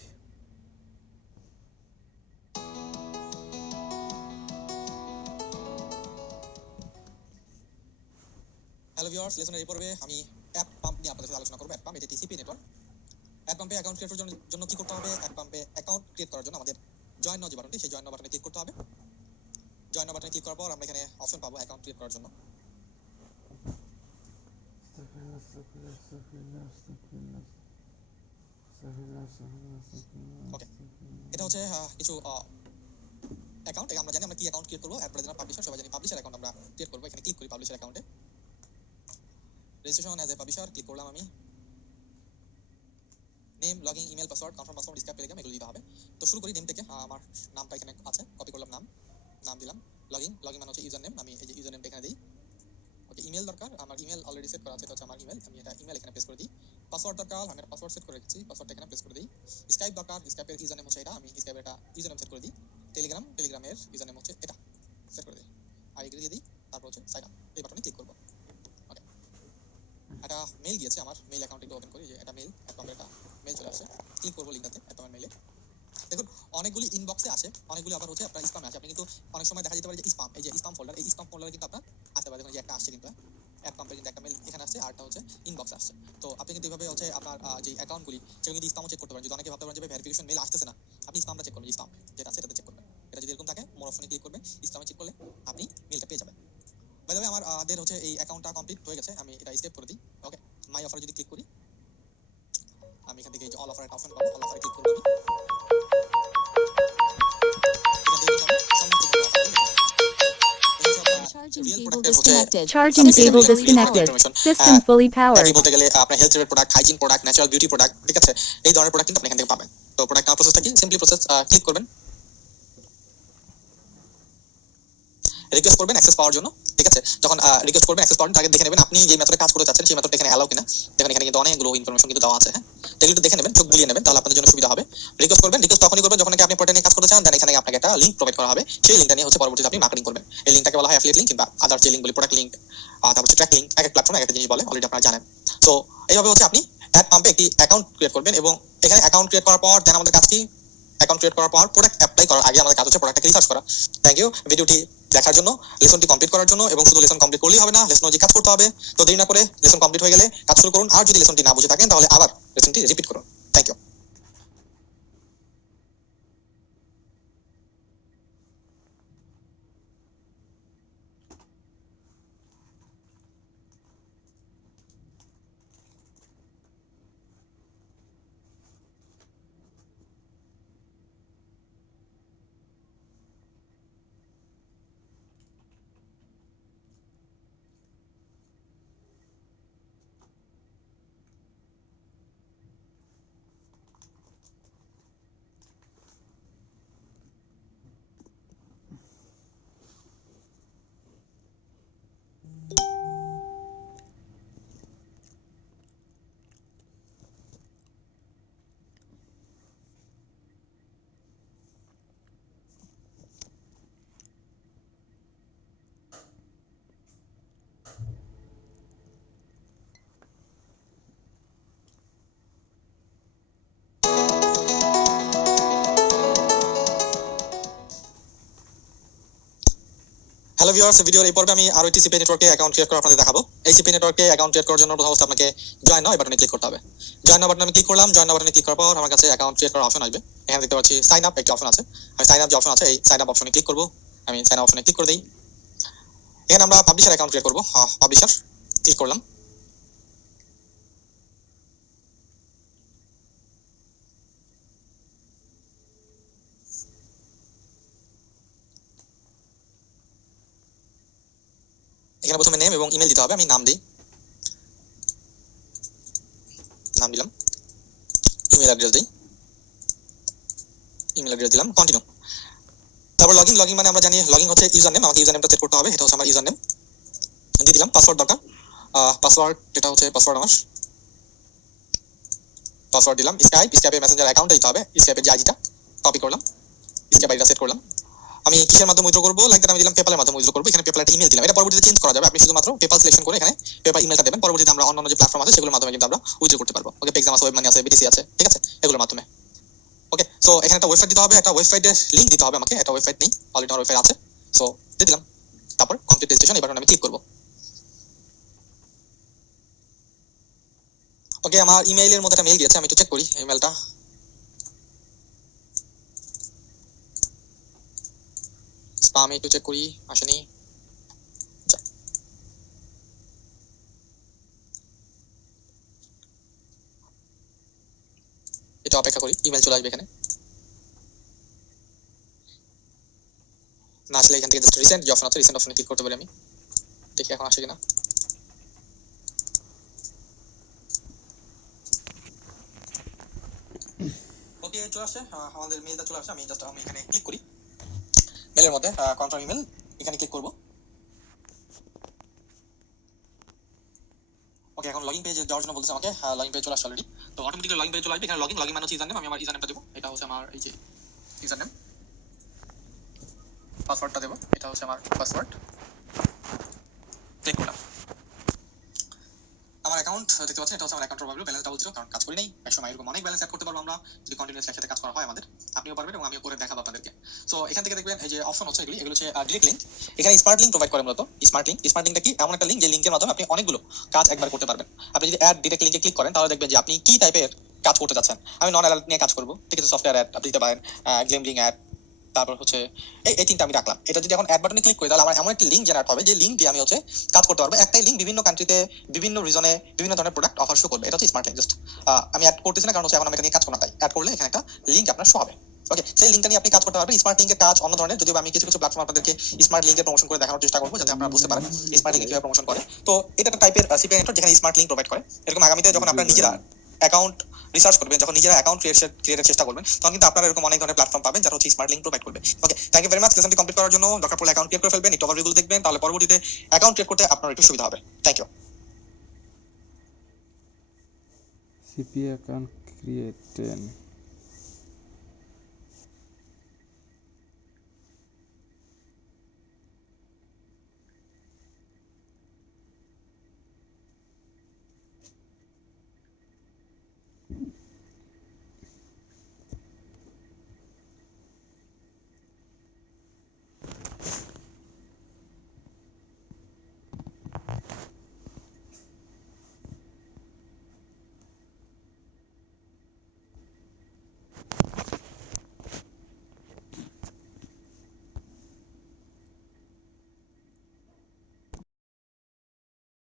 Hello viewers, লেসনের এই পর্বে আমি অ্যাপ পাম্প নিয়ে আপনাদের সাথে আলোচনা করব। অ্যাপ পাম্প এটি টিসিপি নেটওয়ার্ক। অ্যাপ পাম্পে অ্যাকাউন্ট ক্রিয়েট করার জন্য কি করতে হবে? অ্যাপ পাম্পে অ্যাকাউন্ট ক্রিয়েট করার জন্য আমাদের জয়েন নাও যে বাটনটি, সেই জয়েন নাও বাটনে ক্লিক করতে হবে। জয়েন নাও বাটনে ক্লিক করার পর আমরা এখানে অপশন পাবো অ্যাকাউন্ট ক্রিয়েট করার জন্য। ওকে, এটা হচ্ছে কিছু অ্যাকাউন্ট। আমরা জানি আমরা কি অ্যাকাউন্ট ক্রিয়েট করবো। অ্যাপ প্রেজেন্ট পাবলিশার, সবাই জানি পাবলিশার অ্যাকাউন্ট আমরা ক্রিয়েট করবো। এখানে ক্লিক করি পাবলিশার অ্যাকাউন্টে, registration as a publisher click করলাম আমি। Name, login, email, password, confirm password, স্ক্যাপ Telegram, এগুলো দিতে হবে। তো শুরু করি নেম থেকে। আমার নামটা এখানে আছে, কপি করলাম, নাম দিলাম। লগইন মানে হচ্ছে ইউজার নেম, আমি এই যে ইউজার নেমটা এখানে দিই। ওকে, ইমেল দরকার, আমার ইমেল অলরেডি সেট করা আছে, এটা হচ্ছে আমার ইমেল, আমি এটা ইমেল এখানে পেস্ট করে দিই। পাসওয়ার্ড দরকার, আমি একটা পাসওয়ার্ড সেট করে রেখেছি, পাসওয়ার্ডটা এখানে পেস্ট করে দিই। স্কাইপ দরকার, স্কাইপের ইউজার নেম হচ্ছে এটা, আমি স্কাইপের এটা ইউজার নেম সেট করে দিই। টেলিগ্রামের ইউজার নেম হচ্ছে এটা, সেট করে দিই। আর এগ্রি দিয়ে দিই, তারপর হচ্ছে সাইন আপ, এই বাটনে ক্লিক করব। ওকে, মেইল গিয়েছে আমার মেইল অ্যাকাউন্টে একটু ওপেন করি, যে এটা মেইল অ্যাকাউন্টে একটা মেইল চলে আসছে, ক্লিক করবো লিঙ্কটাতে অ্যাকাউন্ট মেইলে। দেখুন অনেকগুলি ইনবক্সে আসে, অনেকগুলি আবার হচ্ছে আপনার স্প্যামে আসে। আপনি কিন্তু অনেক সময় দেখা যেতে পারে যে স্প্যাম, এই যে স্প্যাম ফোল্ডার, এই স্প্যাম ফোল্ডারে কিন্তু আপনার আসতে পারে। দেখুন যে একটা আসছে, কিন্তু অ্যাপ কোম্পানি কিন্তু একটা মেইল এখানে আসছে, আরটা হচ্ছে ইনবক্সে আসছে। তো আপনি কিন্তু এইভাবে হচ্ছে আপনার যে অ্যাকাউন্টগুলি সেগুলো কিন্তু স্প্যামও চেক করতে পারেন। যদি অনেকে ভাবতে পারেন যে ভেরিফিকেশন মেইল আসতেছে না, আপনি স্প্যামটা চেক করবেন, স্প্যাম যেটা আছে সেটাতে চেক করবেন। এটা যদি এরকম থাকে মোর অপশনে ক্লিক করবেন, স্প্যামে চেক করলে আপনি মেইলটা পেয়ে যাবেন। বাই দ্য ওয়ে আমাদের হচ্ছে এই অ্যাকাউন্টটা কমপ্লিট হয়ে গেছে, আমি এটা স্কেপ করে দিই। ওকে, মাই অফারে যদি ক্লিক করি, আমি এখান থেকে এই যে অল অফার একটা অপশন পাবো, অল অফারে ক্লিক করব আমি। এখান থেকে কিন্তু আমি সমস্ত ধরনের অফারগুলো দেখতে পাবো। Charging রিয়েল cable প্রোডাক্টের হচ্ছে disconnected. Charging System cable fully disconnected. powered. System fully একই powered. বলতে গেলে আপনার health related product, hygiene product, natural beauty product, ঠিক আছে, এই ধরনের প্রোডাক্ট কিন্তু আপনি এখান থেকে পাবেন। তো প্রোডাক্ট নেওয়ার প্রসেসটা কি, সিম্পলি প্রসেস, ক্লিক করবেন, রিকোয়েস্ট করবেন অ্যাক্সেস পাওয়ার জন্য, ঠিক আছে। যখন রিকোয়েস্ট করবেন অ্যাক্সেস পাওয়ার জন্য, আগে দেখে নেবেন আপনি যে মেথডে কাজ করতে চাচ্ছেন সেই মেথডটা এখানে অ্যালাউ কিনা। দেখেন এখানে কিন্তু অনেকগুলো ইনফরমেশন কিন্তু দেওয়া আছে, হ্যাঁ, এগুলো একটু দেখে নেবেন, চোখ বুলিয়ে নেবেন, তাহলে আপনাদের জন্য সুবিধা হবে। রিকোয়েস্ট করবেন, রিকোয়েস্ট তখনই করবেন যখন আপনি প্রোডাক্ট নিয়ে কাজ করতে চান, দেন এখানে আপনাকে একটা লিংক প্রোভাইড করা হবে, সেই লিংকটা নিয়ে হচ্ছে পরবর্তীতে আপনি মার্কেটিং করবেন। এই লিংকটাকে বলা হয় অ্যাফিলিয়েট লিংক কিংবা আদার যে লিংক বলি, প্রোডাক্ট লিংক, তারপর হচ্ছে ট্র্যাক লিংক, এক এক প্ল্যাটফর্মে এক একটা জিনিস বলে, অলরেডি আপনারা জানেন। তো এইভাবে হচ্ছে আপনি অ্যাড পাম্পে একটি অ্যাকাউন্ট ক্রিয়েট করবেন, এবং এখানে অ্যাকাউন্ট ক্রিয়েট করার পর দেন আমাদের কাজ কি, অ্যাকাউন্ট ক্রিয়েট করার পর প্রোডাক্ট অ্যাপ্লাই করার আগে আমাদের কাজ হচ্ছে প্রোডাক্টটাকে রিসার্চ করা। থ্যাংক ইউ ভিডিওটি দেখার জন্য, লেসনটি কমপ্লিট করার জন্য। এবং শুধু লেসন কমপ্লিট করলেই হবে না, লেসন অনুযায়ী কাজ করতে হবে। তো দেরি না করে লেসন কমপ্লিট হয়ে গেলে কাজ শুরু করুন, আর যদি লেসনটি না বুঝে থাকেন তাহলে আবার লেসনটি রিপিট করুন। Thank you. হ্যালো ভিউয়ার্স, ভিডিওর এই পর্বে আমি আরো একটি সিপি নেটওয়ার্কে অ্যাকাউন্ট ক্রিয়েট করা আপনাদের দেখাবো। এই সিপি নেটওয়ার্কে অ্যাকাউন্ট ক্রিয়েট করার জন্য প্রথম অবস্থা আপনাকে জয়েন নাও এই বাটনে ক্লিক করতে হবে। জয়েন নাও বাটনে আমি ক্লিক করলাম। জয়েন নাও বাটনে ক্লিক করার পর আমার কাছে অ্যাকাউন্ট ক্রিয়েট করার অপশন আসবে। এখানে দেখতে পাচ্ছি সাইন আপ একটি অপশন আছে। আমি সাইন আপ যে অপশন আছে এই সাইন আপ অপশনে ক্লিক করব। আমি সাইন আপ অপশনে ক্লিক করে দেই। এখানে আমরা পাবলিশার অ্যাকাউন্ট ক্রিয়েট করব। পাবলিশার ক্লিক করলাম। এখানে প্রথমে নেম এবং ইমেল দিতে হবে। আমি নাম দিই, নাম দিলাম, ইমেল অ্যাড্রেস দিই, ইমেল অ্যাড্রেস দিলাম, কন্টিনিউ। তারপর লগইন, লগইন মানে আমরা জানি লগইন হচ্ছে ইউজার নেম, আমাকে ইউজার নেমটা সেট করতে হবে। এটা হচ্ছে আমার ইউজার নেম, দিয়ে দিলাম। পাসওয়ার্ড দরকার, পাসওয়ার্ড যেটা হচ্ছে পাসওয়ার্ড আমার, পাসওয়ার্ড দিলাম। স্কাইপ, স্কাইপে মেসেঞ্জার অ্যাকাউন্টটা দিতে হবে, স্কাইপের যে আইডিটা কপি করলাম, স্কাইপ আইডিটা সেট করলাম। আমি কিসের মাধ্যমে উইথড্র করব, লাইক আমি দিলাম পেপ্যালের মাধ্যমে উইথড্র করব। এখানে পেপ্যাল একটা ইমেল দিলাম, এটা পরবর্তীতে চেঞ্জ করা যাবে। আপনি শুধুমাত্র পেপ্যাল সিলেকশন করে এখানে পেপ্যাল ইমেলটা দেবেন। পরবর্তীতে আমরা অন্যান্য যে প্ল্যাটফর্ম আছে সেগুলোর মাধ্যমে কিন্তু আমরা উইথড্র করতে পারবো। ওকে, পেক্সাম আছে, ওয়েব মানি আছে, বিটিসি আছে, ঠিক আছে, এগুলোর মাধ্যমে। ওকে, সো এখানে একটা ওয়েবসাইট দিতে হবে, একটা ওয়েবসাইটের লিংক দিতে হবে আমাকে। একটা ওয়েবসাইট নেই, অলরেডি আমার ওয়েবসাইট আছে, সো দিয়ে দিলাম। তারপর কমপ্লিট রেজিস্ট্রেশন, এই বাটনে আমি ক্লিক করব। ওকে, আমার ইমেইলের মধ্যে একটা মেইল গিয়েছে, আমি একটু চেক করি ইমেলটা। স্প্যাম একটু চেক করি, আসেনি। এটা অপেক্ষা করি, ইমেল চলে আসবে এখানে। না আসলে এখান থেকে জাস্ট রিসেন্ট যে অপশন আছে, রিসেন্ট অপশনে ক্লিক করতে পারি আমি। দেখি এখন আসে কিনা। ওকে, চলে আসছে, আমাদের মেইলটা চলে আসছে। আমি জাস্ট আমি এখানে ক্লিক করি, মেলের মধ্যে কনফার্ম ইমেল, এখানে ক্লিক করব। ওকে, এখন লগইন পেজে যাওয়ার জন্য বলতেছে আমাকে, লগইন পেজ চলে আসছে অলরেডি। তো অটোমেটিক্যালি লগইন পেজে চলে আসবে। এখানে লগইন, লগইন মানে হচ্ছে ইউজার নেম, আমি আমার ইউজার নেমটা দেবো। এটা হচ্ছে আমার এই যে ইউজার নেম, পাসওয়ার্ডটা দেবো, এটা হচ্ছে আমার পাসওয়ার্ড। ক্লিক করলাম। আমার অ্যাকাউন্ট অ্যাকাউন্ট দেখতে পাচ্ছেন, এটা হচ্ছে আমার অ্যাকাউন্টের ভ্যালু ব্যালেন্স ডাবল জিরো, কারণ কাজ করি নাই। একসময় এরকম অনেক ব্যালেন্স অ্যাড করতে পারবো আমরা যদি কন্টিনিউয়াসলি একসাথে কাজ করা হয় আমাদের। আপনিও পারবেন এবং আমিও করে দেখাবো আপনাদেরকে। সো এখান থেকে দেখবেন এই যে অপশন হচ্ছে এগুলো হচ্ছে ডিরেক্ট লিঙ্ক। এখানে স্মার্ট লিঙ্ক প্রোভাইড করে মূলত। স্মার্ট লিঙ্কটা কি? এমন একটা লিঙ্ক যে লিঙ্কের মাধ্যমে আপনি অনেকগুলো কাজ একবার করতে পারবেন। আপনি যদি অ্যাড ডিরেক্ট লিঙ্কে ক্লিক করেন তাহলে দেখবেন যে আপনি কি টাইপের কাজ করতে যাচ্ছেন। আমি নন অ্যালার্ট নিয়ে কাজ করবো, ঠিক আছে? সফটওয়্যার অ্যাড আপনি দিতে পারেন, গ্লেমরিং অ্যাড, তারপর হচ্ছে এই তিনটা আমি রাখলাম। এটা যদি এখন অ্যাড বাটনে ক্লিক করি তাহলে আমার এমন একটা লিঙ্ক জেনারেট হবে যে লিঙ্ক দিয়ে আমি হচ্ছে কাজ করতে পারবো। একটাই লিঙ্ক বিভিন্ন কান্ট্রিতে বিভিন্ন রিজনে বিভিন্ন ধরনের প্রোডাক্ট অফার শো করবে। এটা হচ্ছে স্মার্ট লিঙ্ক। জাস্ট আমি অ্যাড করতেছি না কারণ হচ্ছে এখন আমি এটা নিয়ে কাজ করব না, তাই অ্যাড করলে এখানে একটা লিঙ্ক আপনার শো হবে। ওকে, সেই লিঙ্কটা নিয়ে আপনি কাজ করতে পারবেন। স্মার্ট লিঙ্কের কাজ অন্য ধরনের, যদিও আমি কিছু কিছু প্ল্যাটফর্ম আপনাদেরকে স্মার্ট লিঙ্কের প্রমোশন করে দেখানোর চেষ্টা করবো যাতে আপনারা বুঝতে পারেন স্মার্ট লিঙ্ক কিভাবে প্রমোশন করে। তো এটা একটা টাইপের সিপিআই নেটওয়ার্ক যেখানে স্মার্ট লিঙ্ক প্রোভাইড করে। এরকম আগামীতে যখন আপনারা নিজেরা অ্যাকাউন্ট রিসার্চ করবেন, যখন নিজেরা অ্যাকাউন্ট ক্রিয়েটের চেষ্টা করবেন, তখন কিন্তু আপনারা এরকম অনেক ধরনের প্ল্যাটফর্ম পাবেন যারা হচ্ছে স্মার্ট লিঙ্ক প্রোভাইড করবে। Okay, thank you very much. লেসনটি কমপ্লিট করার জন্য দরকার পড়লে অ্যাকাউন্ট ক্রিয়েট করে ফেলবেন, একটু ওভারভিউগুলো দেখবেন, তাহলে পরবর্তীতে অ্যাকাউন্ট ক্রিয়েট করতে আপনার একটু সুবিধা হবে। Thank you. CPA account create 10.